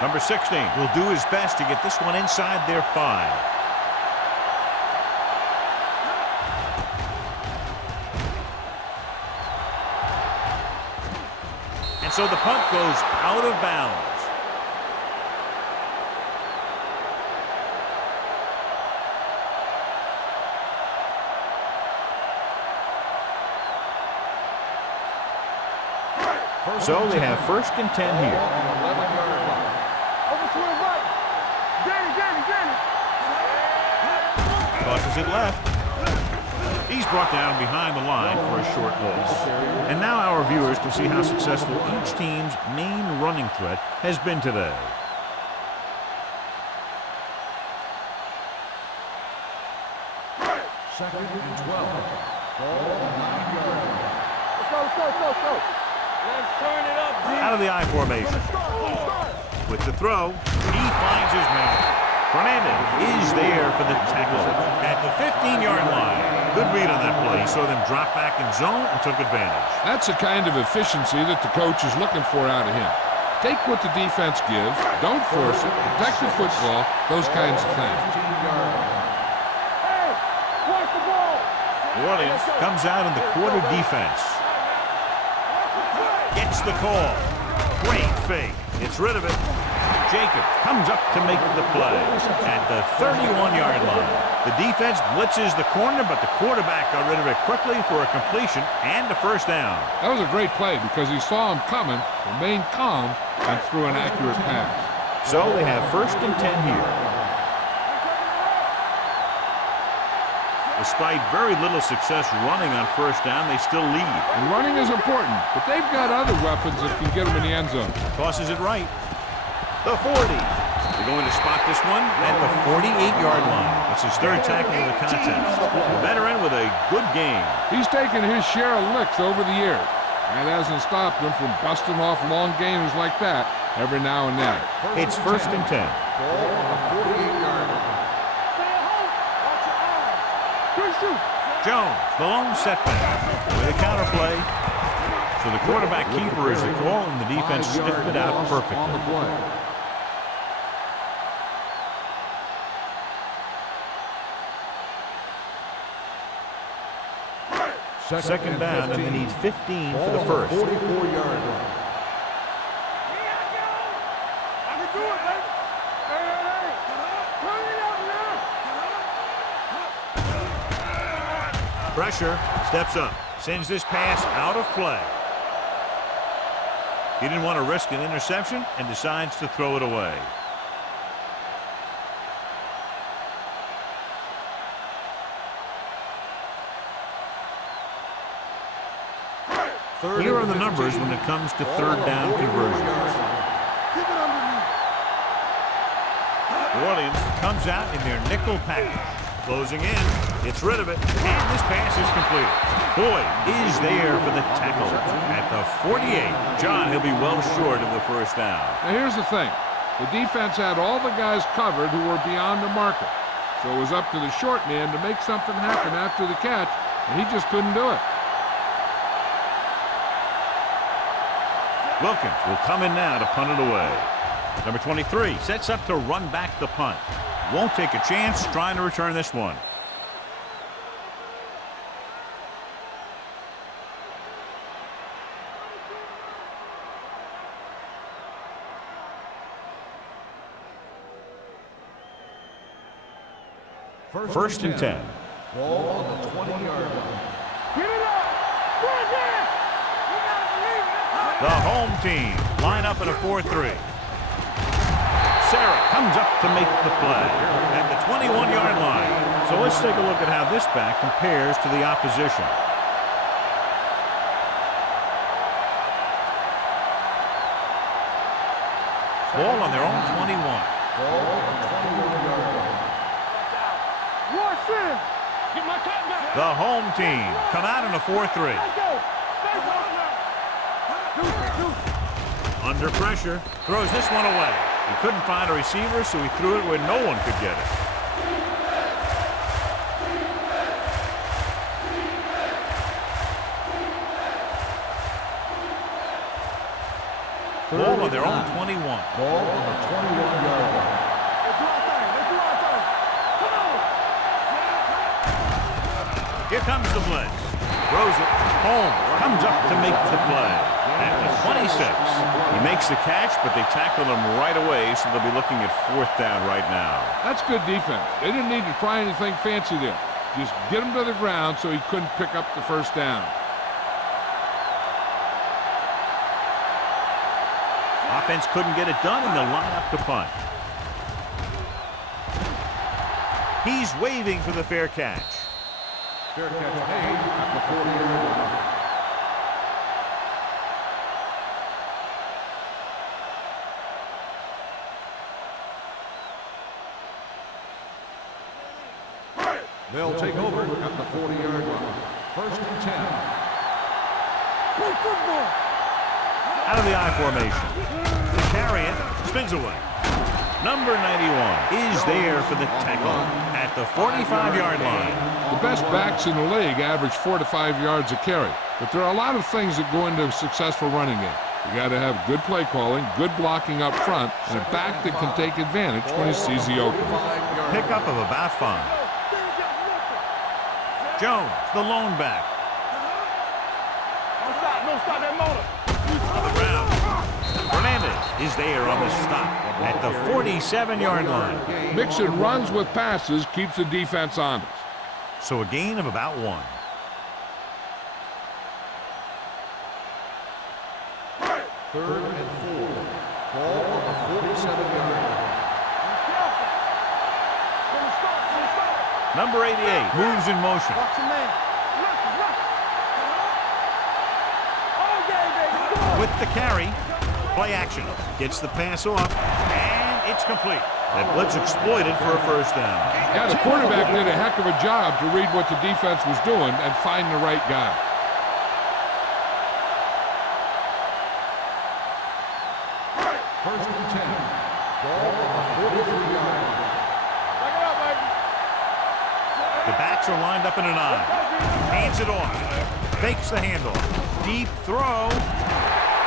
Number 16 will do his best to get this one inside their 5. And so the punt goes out of bounds. So they have first and 10 here. Overswing right. Danny. Tosses it left. He's brought down behind the line for a short loss. And now our viewers can see how successful each team's main running threat has been today. Second and 12. Ball on the 9-yard line. Let's go. Let's turn it up, G. Out of the I formation. With the throw, he finds his man. Fernandez is there for the tackle at the 15-yard line. Good read on that play. He saw them drop back in zone and took advantage. That's the kind of efficiency that the coach is looking for out of him. Take what the defense gives, don't force it, protect the football, those kinds of things. 15-yard line. Hey, watch the ball. New Orleans comes out in the quarter defense. Gets the call. Great fake. Gets rid of it. Jacobs comes up to make the play at the 31-yard line. The defense blitzes the corner, but the quarterback got rid of it quickly for a completion and a first down. That was a great play because he saw him coming, remained calm, and threw an accurate pass. So they have first and 10 here. Despite very little success running on first down, they still lead. And running is important, but they've got other weapons that can get them in the end zone. Tosses it right. The 40. They're going to spot this one at the 48-yard line. It's his third tackle of the contest. The veteran with a good game. He's taken his share of licks over the years. That hasn't stopped him from busting off long games like that every now and then. It's first and 10. Ball on the 48-yard line. Jones, the lone setback with a counter play. So the quarterback keeper is the call, and the defense sniffed it out perfectly. On the play. Second down, and they need 15 for the Ball on first. 44-yard line. I can do it, baby. Hey. Turn it up now. Pressure, steps up, sends this pass out of play. He didn't want to risk an interception and decides to throw it away. Here are the numbers when it comes to third down conversions. New Orleans comes out in their nickel package. Closing in, gets rid of it, and this pass is completed. Boyd is there for the tackle at the 48. John, he'll be well short of the first down. Now here's the thing. The defense had all the guys covered who were beyond the marker. So it was up to the short man to make something happen after the catch, and he just couldn't do it. Wilkins will come in now to punt it away. Number 23 sets up to run back the punt. Won't take a chance trying to return this one. First and 10. Ball on the 20-yard line. Get it up. Bring it. You gotta believe it. The home team line up in a 4-3. Sarah comes up to make the play at the 21-yard line. So let's take a look at how this back compares to the opposition. Ball on their own 21. Ball on the 21-yard line. Rush in. Get my cut back. The home team come out in a 4-3. Let's go. Stay close now. Do. Under pressure, throws this one away. He couldn't find a receiver, so he threw it where no one could get it. Ball on their own 21. Ball on the 21-yard line. Let's do our thing. Let's do our thing. Come on. Here comes the blitz. Throws it. Home comes up to make the play. At the 26. He makes the catch, but they tackle him right away, so they'll be looking at fourth down right now. That's good defense. They didn't need to try anything fancy there. Just get him to the ground so he couldn't pick up the first down. Offense couldn't get it done, and they'll line up to punt. He's waving for the fair catch. Fair catch made at the 40-yard line. They'll take over at the 40-yard line. First and 10. Play football. Out of the I formation. To carry it, spins away. Number 91 is there for the tackle at the 45-yard line. The best backs in the league average 4 to 5 yards a carry. But there are a lot of things that go into a successful running game. You got to have good play calling, good blocking up front, and a back that can take advantage when he sees the opening. Pickup of about 5. Jones, the lone back. Don't stop that motor. On the ground. Hernandez is there on the stop at the 47-yard line. Mixing runs with passes keeps the defense honest. So a gain of about 1. Third and 4. Ball on the 47-yard line. Number 88 moves in motion. Watch your man. Rush. All game, baby. Go. With the carry, play action. Gets the pass off, and it's complete. That blitz exploited for a first down. Yeah, the quarterback did a heck of a job to read what the defense was doing and find the right guy. First and 10. Ball on the 43-yard line. Back it up, baby. The backs are lined up in an I. Hands it off. Fakes the handoff. Deep throw.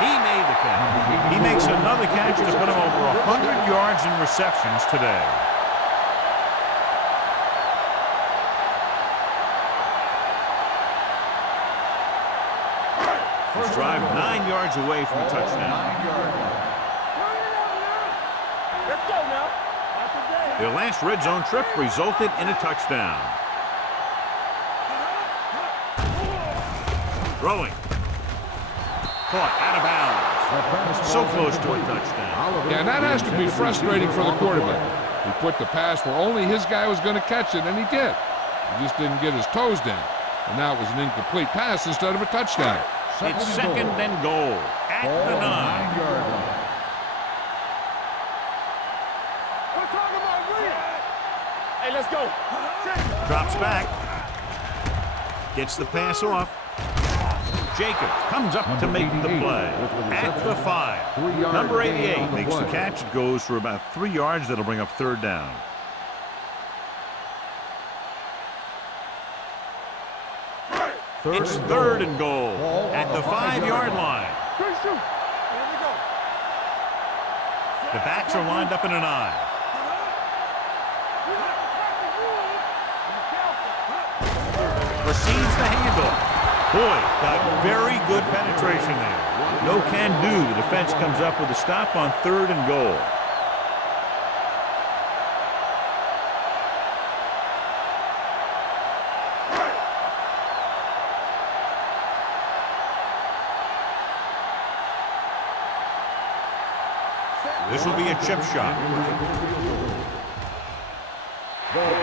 He made the catch. He makes another catch to put him over 100 yards in receptions today. First drive 9 yards away from a touchdown. 9-yard line. Let's go now. Not today. Their last red zone trip resulted in a touchdown. Throwing. Caught out of bounds. So close to a touchdown. Yeah, and that has to be frustrating for the quarterback. He put the pass where only his guy was going to catch it, and he did. He just didn't get his toes down. And now it was an incomplete pass instead of a touchdown. It's second and goal at the 9. 9-yard line. We're talking about William. Hey, let's go. Drops back. Gets the pass off. Jacobs comes up to make the play at the 5. Number 88 makes the catch. It goes for about 3 yards. That'll bring up third down. It's third and goal at the 5-yard line. Good shoot. Here we go. The backs are lined up in an I. Receives the handoff. Boy, got very good penetration there. No can do. The defense comes up with a stop on third and goal. This will be a chip shot.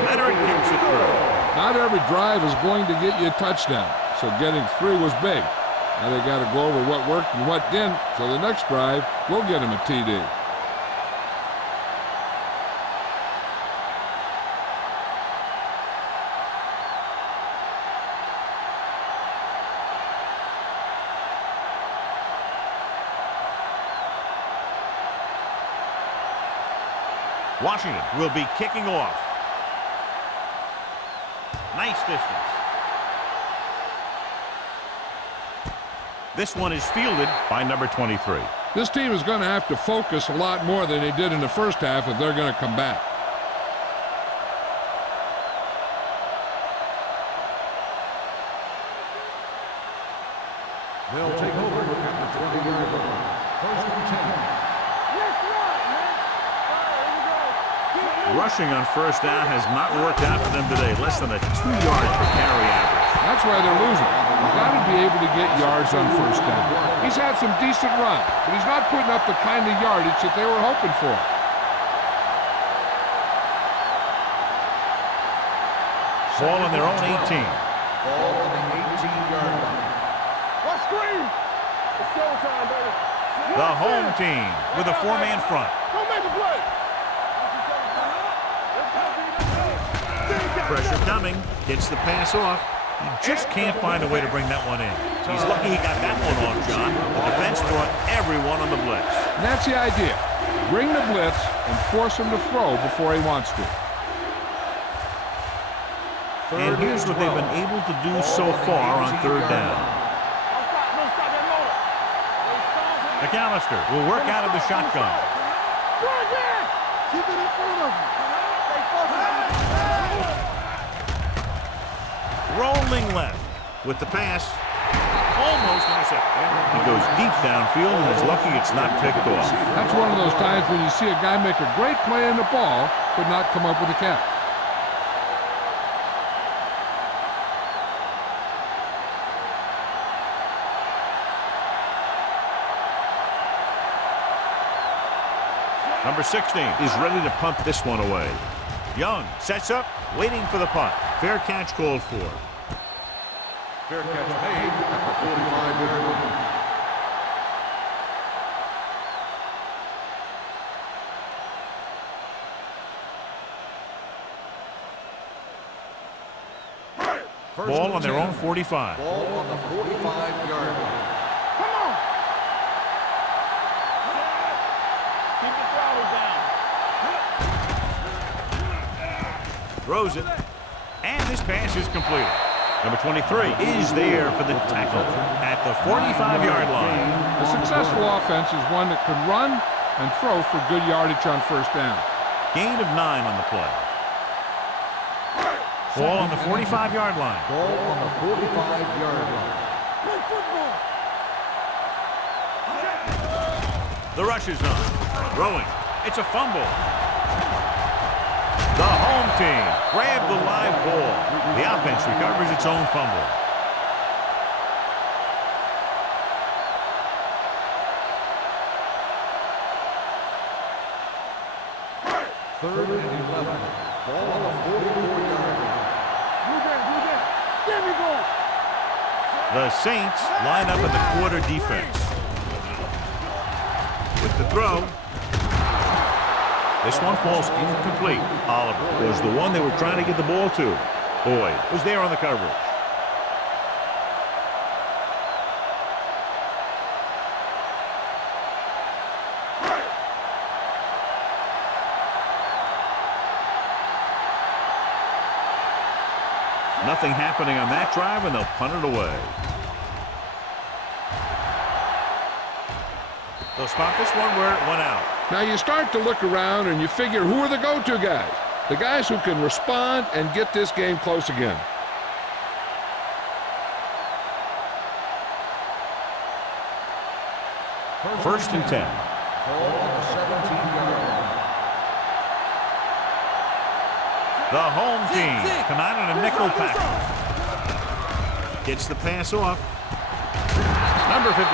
Leonard kicks it through. Not every drive is going to get you a touchdown, so getting 3 was big. Now they got to go over what worked and what didn't, so the next drive will get him a TD. Washington will be kicking off. Nice distance. This one is fielded by number 23. This team is going to have to focus a lot more than they did in the first half if they're going to come back. They'll take over at the 20-yard line. First and 10. Let's run, man. All right, here we go. Rushing on first down has not worked out for them today. Less than a 2 yard per carry average. That's why they're losing. You've got to be able to get yards on first down. He's had some decent runs, but he's not putting up the kind of yardage that they were hoping for. Ball on their own 18. Ball on the 18-yard line. Let's scream. It's showtime, baby. The home team with a 4-man front. Go make a play. Pressure coming. Gets the pass off. He just can't find a way to bring that one in. He's lucky he got that one off, John. The defense brought everyone on the blitz. And that's the idea. Bring the blitz and force him to throw before he wants to. And here's what they've been able to do so far on third down. McAllister will work out of the shotgun. Keep it in front of you. Rolling left with the pass. Almost intercepted. He goes deep downfield and is lucky it's not picked off. That's one of those times when you see a guy make a great play on the ball, but not come up with a catch. Number 16 is ready to punt this one away. Young sets up, waiting for the punt. Fair catch called for. Fair catch made at the 45-yard line. Ball on their own 45. Ball on the 45-yard line. Come on. Keep the throttle down. Throws it. And this pass is completed. Number 23 is there for the tackle at the 45-yard line. A successful offense is one that can run and throw for good yardage on first down. Gain of 9 on the play. Ball on the 45-yard line. Ball on the 45-yard line. Play football. The rush is on. Throwing. It's a fumble. The home team grabbed the live ball. The offense recovers its own fumble. Third and 11. Ball on the 44-yard line. There we go. The Saints line up in the quarter defense. With the throw. This one falls incomplete. Oliver was the one they were trying to get the ball to. Boyd was there on the coverage. Nothing happening on that drive, and they'll punt it away. They'll spot this one where it went out. Now you start to look around and you figure, who are the go-to guys? The guys who can respond and get this game close again. First and 10. Ball on the 17-yard line. The home team come out in a nickel package. Gets the pass off. Number 54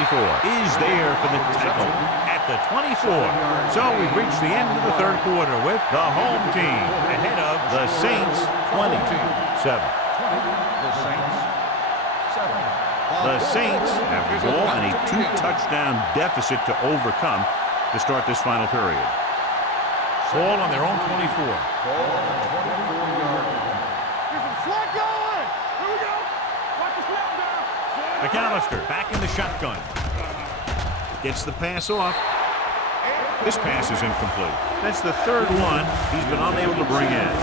is there for the tackle at the 24. So we've reached the end of the third quarter with the home team ahead of the Saints 27. The Saints 7. The Saints have the ball and a 2-touchdown deficit to overcome to start this final period. Ball on their own 24. Ball on the 24-yard line. There's some slack going. Here we go. Watch the snap down. McAllister back in the shotgun. Gets the pass off. This pass is incomplete. That's the third one he's been unable to bring in.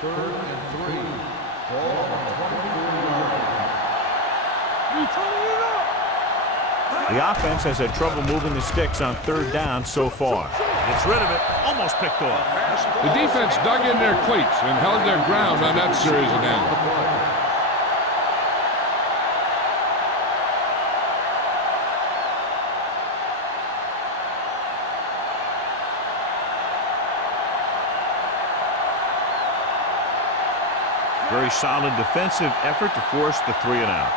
Third and 3. Ball on the 24-yard line. You turning it up. The offense has had trouble moving the sticks on third down so far. Gets rid of it. Almost picked off. The defense dug in their cleats and held their ground on that series of downs. Very solid defensive effort to force the 3-and-out.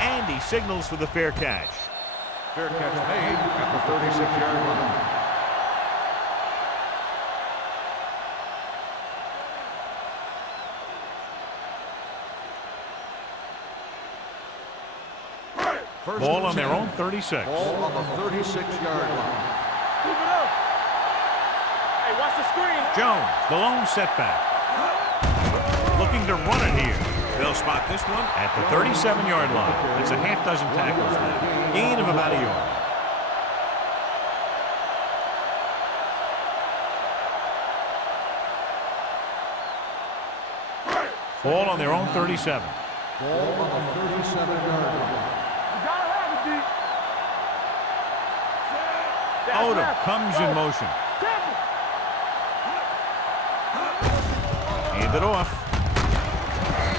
And he signals for the fair catch. Fair catch made at the 36-yard line. Ball on their own 36. Ball on the 36-yard line. Keep it up. Hey, watch the screen. Jones, the lone setback. Looking to run it here. They'll spot this one at the 37-yard line. It's a half dozen tackles now. Gain of about a yard. Ball on their own 37. Ball on the 37-yard line. You gotta have it, D. That's Odom left. comes Go. in motion. Tackle. Hand it off.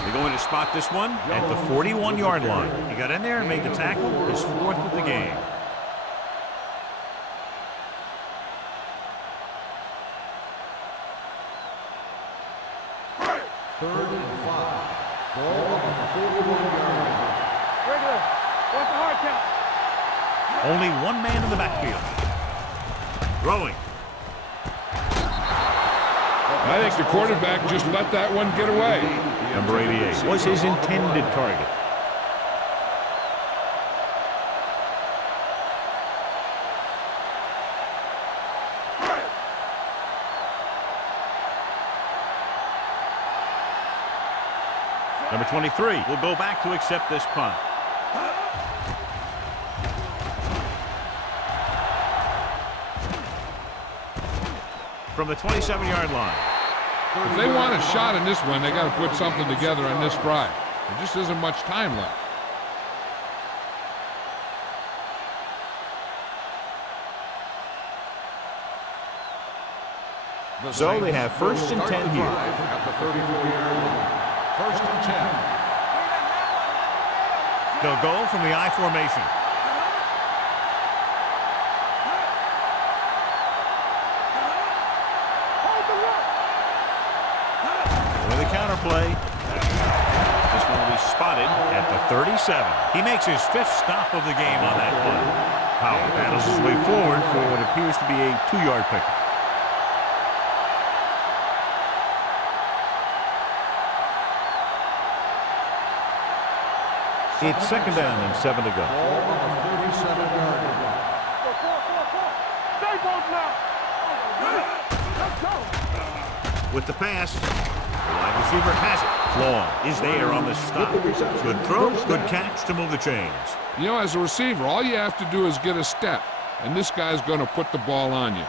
They're going to spot this one at the 41-yard line. He got in there and made the tackle, his fourth of the game. Third and 5. Ball on the 41-yard line. Regular. What's the hard count? Only one man in the backfield. Throwing. I think the quarterback just let that one get away. Number 88 was his intended target. Number 23 will go back to accept this punt. From the 27-yard line. If they want a shot in this one, they got to put something together on this drive. There just isn't much time left. So they have first and 10 here. At the 34-yard line. First and 10. They'll go from the I formation. With a counter play. This one will be spotted at the 37. He makes his 5th stop of the game on that play. Powell battles his way forward for what appears to be a 2-yard pickup. It's second down and 7 to go. Ball on the 37-yard line. Stay both now. Let's go. With the pass, the wide receiver has it. Long is there on the stop. Good throw, good catch to move the chains. You know, as a receiver, all you have to do is get a step, and this guy's going to put the ball on you.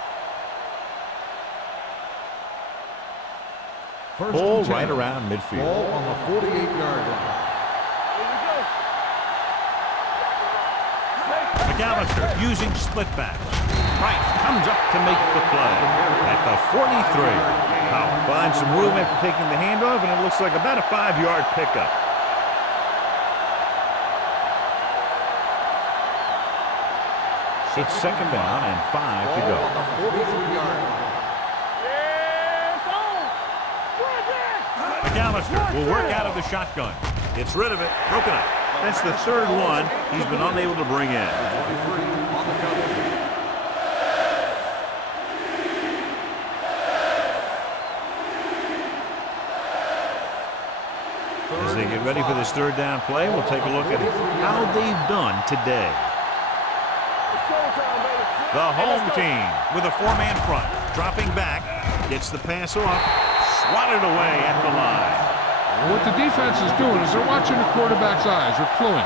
First Ball and 10. right around midfield. Ball on the 48-yard line. McAllister using split backs. Price comes up to make the play at the 43. Powell finds some room after taking the handoff, and it looks like about a 5-yard pickup. It's second down and 5 to go. Ball on the 43-yard line. McAllister will work out of the shotgun. Gets rid of it. Broken up. That's the 3rd one he's been unable to bring in. 23 on the cover. As they get ready for this 3rd down play, we'll take a look at how they've done today. The home team with a 4-man front. Dropping back. Gets the pass off. Swatted away at the line. What the defense is doing is they're watching the quarterback's eyes. They're cluing.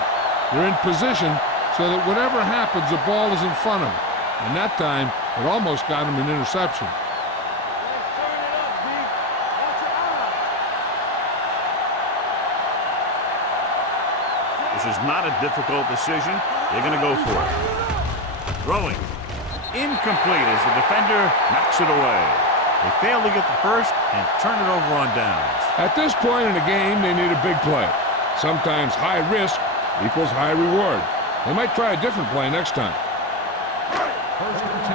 They're in position so that whatever happens, the ball is in front of them. And that time, it almost got him an interception. This is not a difficult decision. They're going to go for it. Throwing. Incomplete as the defender knocks it away. They fail to get the first and turn it over on downs. At this point in the game, they need a big play. Sometimes high risk equals high reward. They might try a different play next time. First and 10.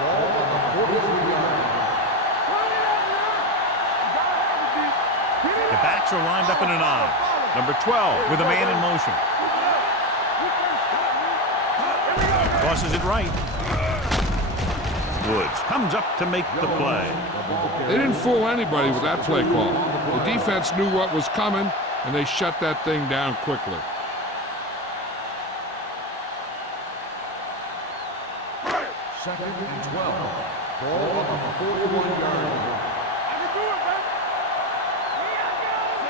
Ball on the 43-yard line. The backs are lined up in an I. Number 12 with a man in motion. Crosses it right. Woods comes up to make the play. They didn't fool anybody with that play call. The defense knew what was coming, and they shut that thing down quickly. Second and 12. Ball on the 41-yard line.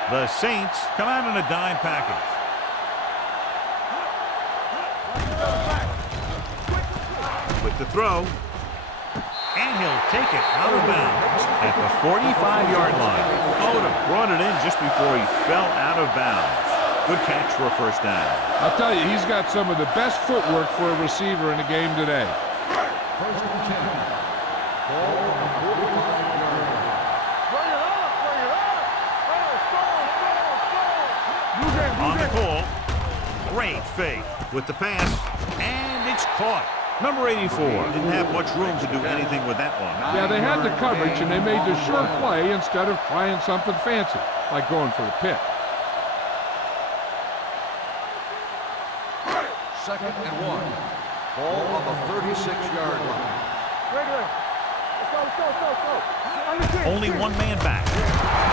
The Saints come out in a dime package. With the throw. And he'll take it out of bounds at the 45-yard line. Odom brought it in just before he fell out of bounds. Good catch for a first down. I'll tell you, he's got some of the best footwork for a receiver in the game today. First and 10. Ball on the 45-yard line. On the call. Great fake with the pass. And it's caught. Number 84 didn't have much room to do anything with that one. Yeah, they had the coverage, and they made the sure play instead of trying something fancy, like going for the pick. Second and 1. Ball on the 36-yard line. Regular. Let's go. Under 10. Only one man back.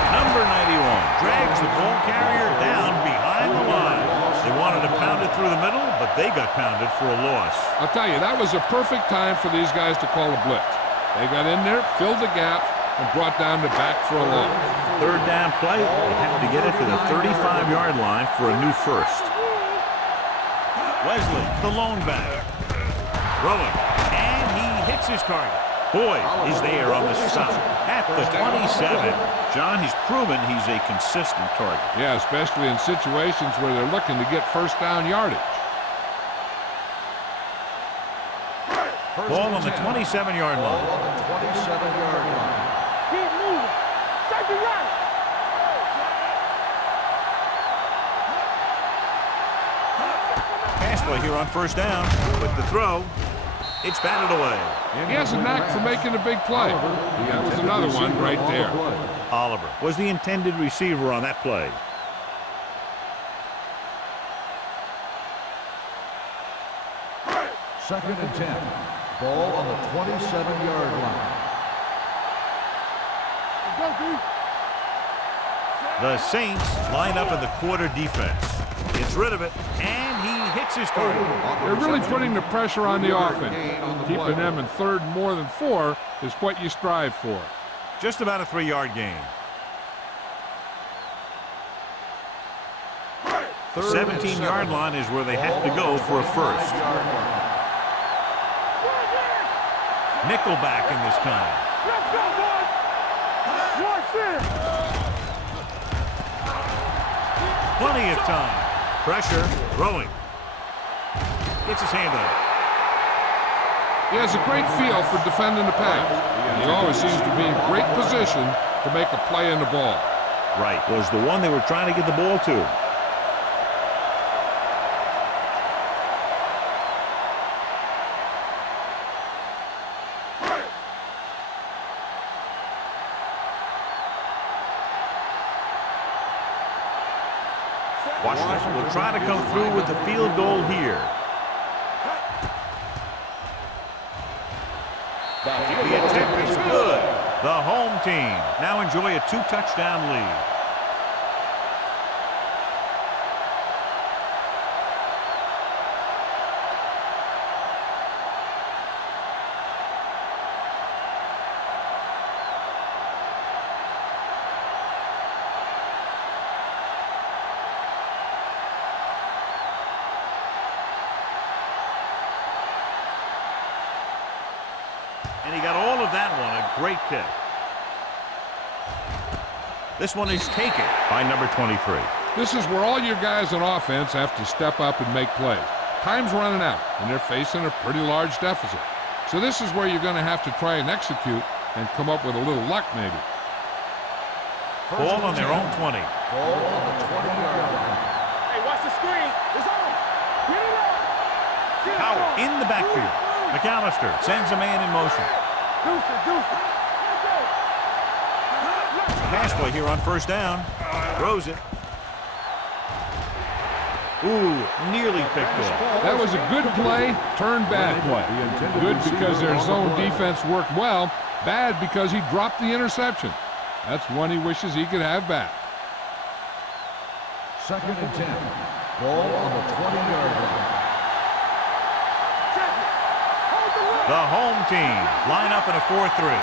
Number 91 drags the ball carrier down behind the line. They wanted to pound it through the middle, but they got pounded for a loss. I'll tell you, that was a perfect time for these guys to call a blitz. They got in there, filled the gap, and brought down the back for a loss. Third down play, they have to get it to the 35-yard line for a new first. Wesley, the lone back. Throwing, and he hits his target. Boyd is there on the stop at the 27. John, he's proven he's a consistent target. Yeah, especially in situations where they're looking to get first down yardage. Ball on the 27-yard line. Ball on the 27-yard line. Keep moving. Safety right. Pass play here on first down. With the throw, it's batted away. He has a knack for making a big play. That was another one right there. Oliver was the intended receiver on that play. Second and 10. Ball on the 27-yard line. Let's go, D. The Saints line up in the quarter defense. Gets rid of it, and he hits his target. They're really putting the pressure on the offense. Keeping them in third and more than 4 is what you strive for. Just about a 3-yard gain. The 17-yard line is where they have to go for a first. Nickelback in this time. Let's go, boys. One center. Plenty of time. Pressure, throwing. Gets his hand up. He has a great feel for defending the pass. And he always seems to be in great position to make a play in the ball. Right, was the one they were trying to get the ball to. Washington will try to come through with the field goal here. The attempt is good. The home team now enjoy a 2-touchdown lead. And he got all of that one, a great kick. This one is taken by number 23. This is where all your guys on offense have to step up and make plays. Time's running out, and they're facing a pretty large deficit. So this is where you're going to have to try and execute and come up with a little luck, maybe. Ball on their own 20. Ball on the 20-yard line. Hey, watch the screen. It's on. Get it up. Howard in the backfield. McAllister sends a man in motion. Deuce. Pass play here on first down. Throws it. Ooh, nearly picked off. That was a good play, turned bad play. Good because their zone defense worked well. Bad because he dropped the interception. That's one he wishes he could have back. Second and 10. Ball on the 20-yard line. The home team line up in a 4-3.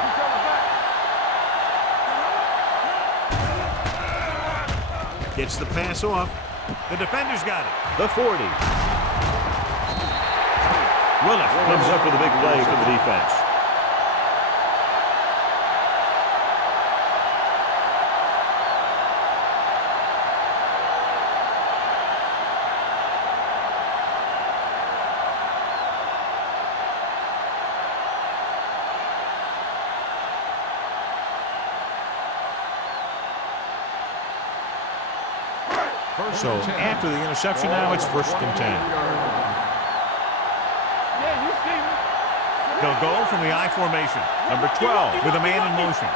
Gets the pass off. The defender's got it. The 40. Willis comes up with a big play for the defense. So after the interception now, it's first and 10. They'll go from the I formation. Number 12 with a man in motion.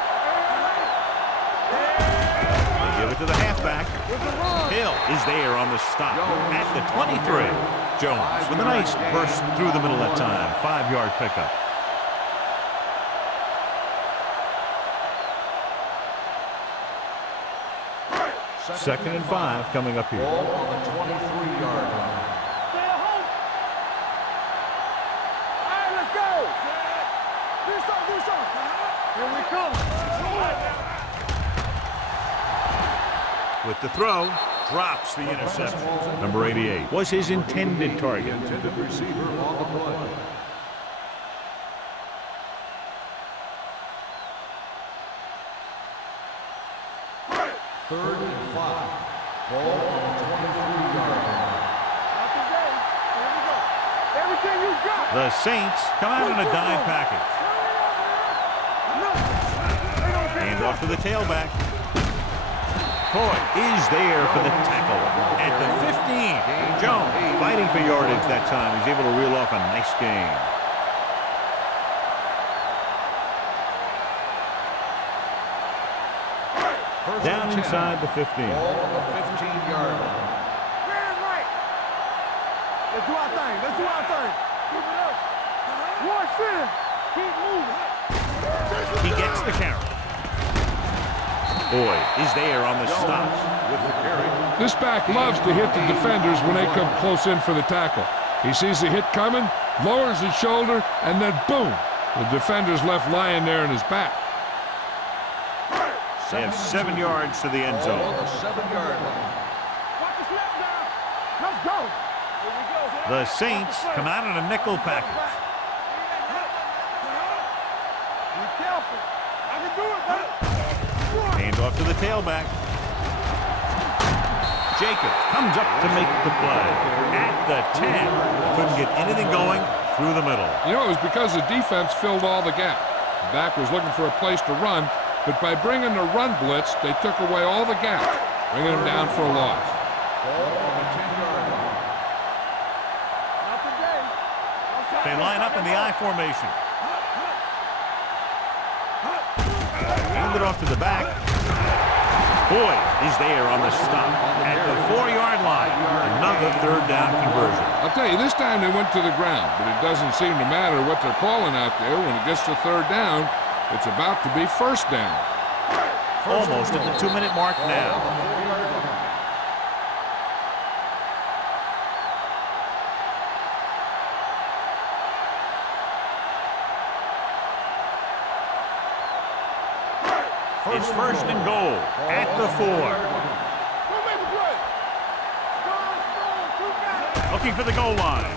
They give it to the halfback. back. Hill is there on the stop at the 23. Jones with a nice burst through the middle that time. 5-yard pickup. Second and 5 coming up here. Ball on the 23-yard line. Stay at home. All right, let's go. Do something, do something. Here we come. With the throw, drops the interception. Number 88 was his intended target. Intended receiver on the play. Third and 5. Ball on the 23-yard line. Not today. Here we go. Everything you got. The Saints come out in a dime package. Hand off to the tailback. Coy is there for the tackle at the 15. Jones fighting for yardage that time. He's able to reel off a nice gain. Down inside the 15. Ball on the 15-yard line. Stand right. Let's do our thing. Let's do our thing. Keep it up. One sin. Keep moving. He gets the carry. Boyd is there on the stop with the carry. This back loves to hit the defenders when they come close in for the tackle. He sees the hit coming, lowers his shoulder, and then boom, the defender's left lying there in his back. They have 7 yards to the end Ball zone. on the 7-yard line. Watch the snap down. Let's go. Here we go. The Saints come out in a nickel package. Be careful. I can do it, buddy. Hand off to the tailback. Jacob comes up to make the play at the 10. Couldn't get anything going through the middle. You know, it was because the defense filled all the gap. The back was looking for a place to run, but by bringing the run blitz, they took away all the gaps, bringing him down for a loss. Ball on the 10-yard line. Not today. They line up in the I formation. Hand it off to the back. Boyd is there on the stop at the 4-yard line. Another third down conversion. I'll tell you, this time they went to the ground, but it doesn't seem to matter what they're calling out there. When it gets to third down, it's about to be first down. Almost at the 2-minute mark now. It's first and goal at the 4. Who made the play? Stone, Looking for the goal line.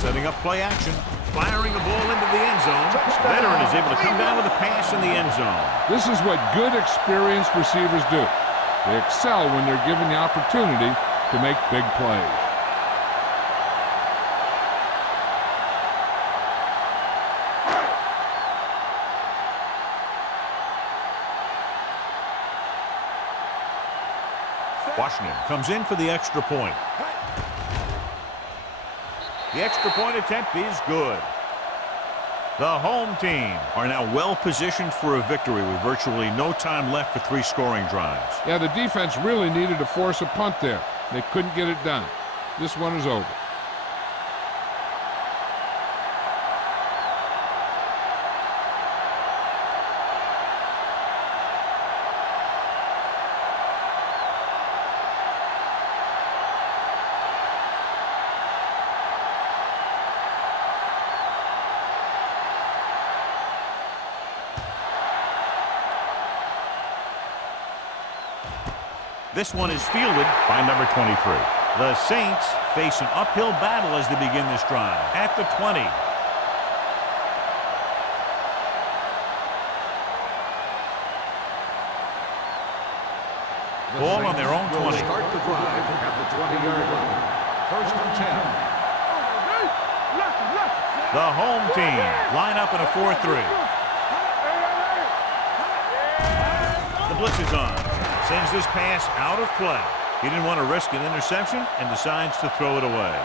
Setting up play action. Firing the ball into the end zone. Veteran is able to come down with a pass in the end zone. This is what good, experienced receivers do. They excel when they're given the opportunity to make big plays. Washington comes in for the extra point. The extra point attempt is good. The home team are now well positioned for a victory with virtually no time left for 3 scoring drives. Yeah, the defense really needed to force a punt there. They couldn't get it done. This one is over. This one is fielded by number 23. The Saints face an uphill battle as they begin this drive at the 20. Ball on their own 20. Start the drive at the 20-yard line. First and 10. The home team line up in a 4-3. The blitz is on. Sends this pass out of play. He didn't want to risk an interception and decides to throw it away.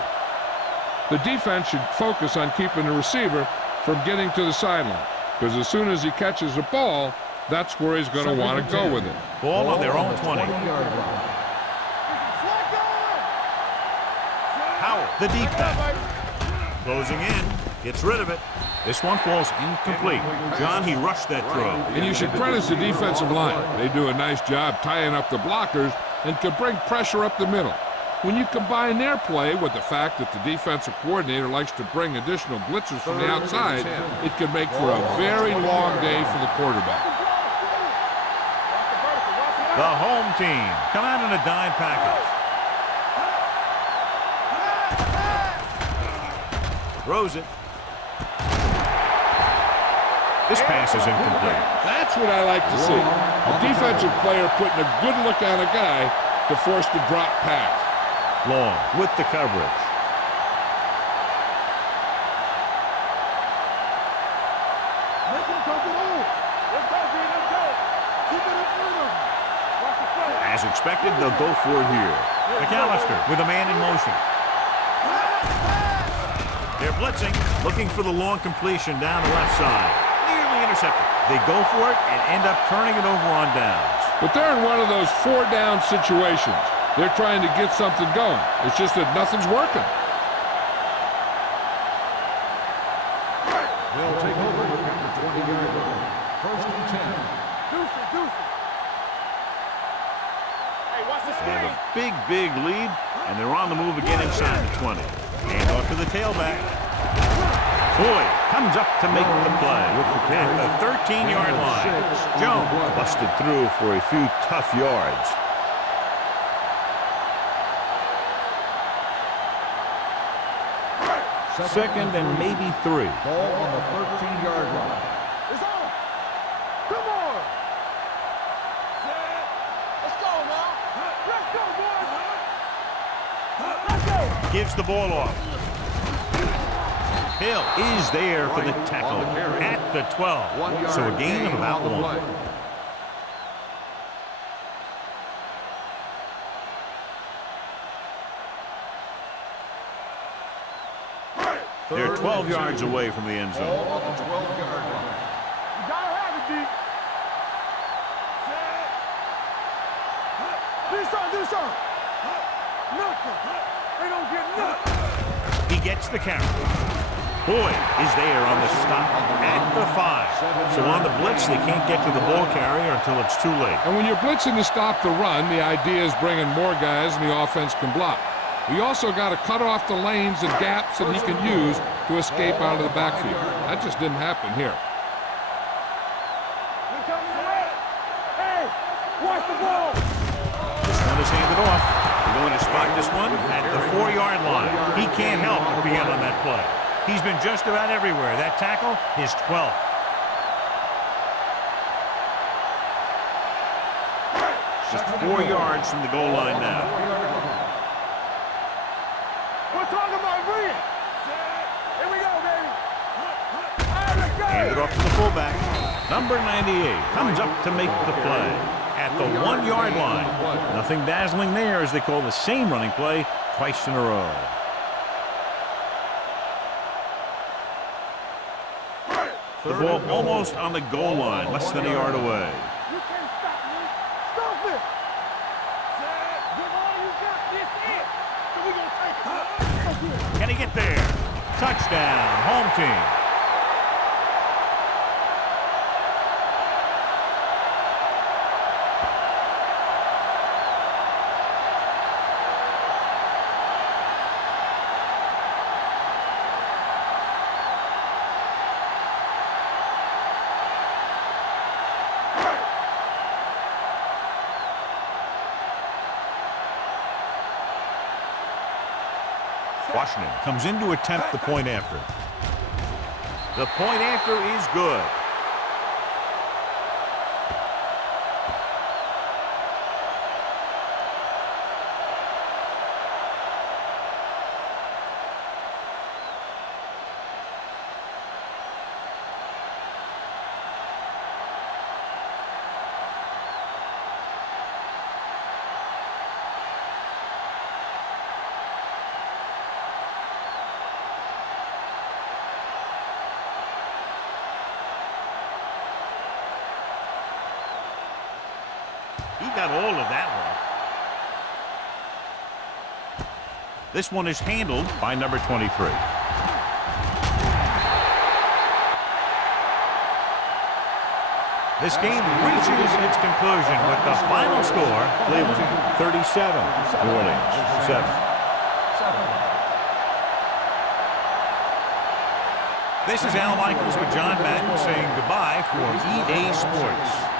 The defense should focus on keeping the receiver from getting to the sideline, because as soon as he catches the ball, that's where he's going to want to go with it. Ball on their own 20. 20-yard line. Howell, the deep pass. Closing in, gets rid of it. This one falls incomplete. John, he rushed that throw. And you should credit the defensive line. They do a nice job tying up the blockers and can bring pressure up the middle. When you combine their play with the fact that the defensive coordinator likes to bring additional blitzers from the outside, it can make for a very long day for the quarterback. The home team come out in a dime package. Throws it. This pass is incomplete. That's what I like to see. A defensive player putting a good look on a guy to force the drop pass. Long with the coverage. As expected, they'll go for it here. McAllister with a man in motion. They're blitzing, looking for the long completion down the left side. Nearly intercepted. They go for it and end up turning it over on downs. But they're in one of those 4-down situations. They're trying to get something going. It's just that nothing's working. They'll take over at the 20-yard line. First and 10. They have a big lead, and they're on the move again inside the 20. And off to the tailback. Boyd comes up to make the play at the 13-yard line. Jones busted through for a few tough yards. Second and maybe 3. Ball on the 13-yard line. It's on. Come on. Let's go now. Let's go, boys. Let's go. Gives the ball off. Hill is there for the tackle at the 12. So a gain of about 1. They're 12 yards away from the end zone. Ball on the 12-yard line. You gotta have it, D. Do something. Nothing. They don't get nothing. He gets the carry. Boyd is there on the stop at the 5. So on the blitz, they can't get to the ball carrier until it's too late. And when you're blitzing to stop the run, the idea is bringing more guys and the offense can block. We also got to cut off the lanes and gaps that he can use to escape out of the backfield. That just didn't happen here. Hey, watch the ball. This one is handed off. They're going to spot this one at the 4-yard line. He can't help but be out on that play. He's been just about everywhere. That tackle, his 12th. Just 4 yards from the goal line now. We're talking about bring it. Here we go, baby. Handed off to the fullback. Number 98 comes up to make the play at the 1-yard line. Nothing dazzling there as they call the same running play twice in a row. The ball almost on the goal line, less than a yard away. You can't stop me. Stop it. Give all you got. This it. So we gonna take it. Can he get there? Touchdown, home team. Washington comes in to attempt the point after. The point after is good. He got all of that one. This one is handled by number 23. This game reaches its conclusion with the final score, Cleveland 37, New Orleans 7. This is Al Michaels with John Madden saying goodbye for EA Sports.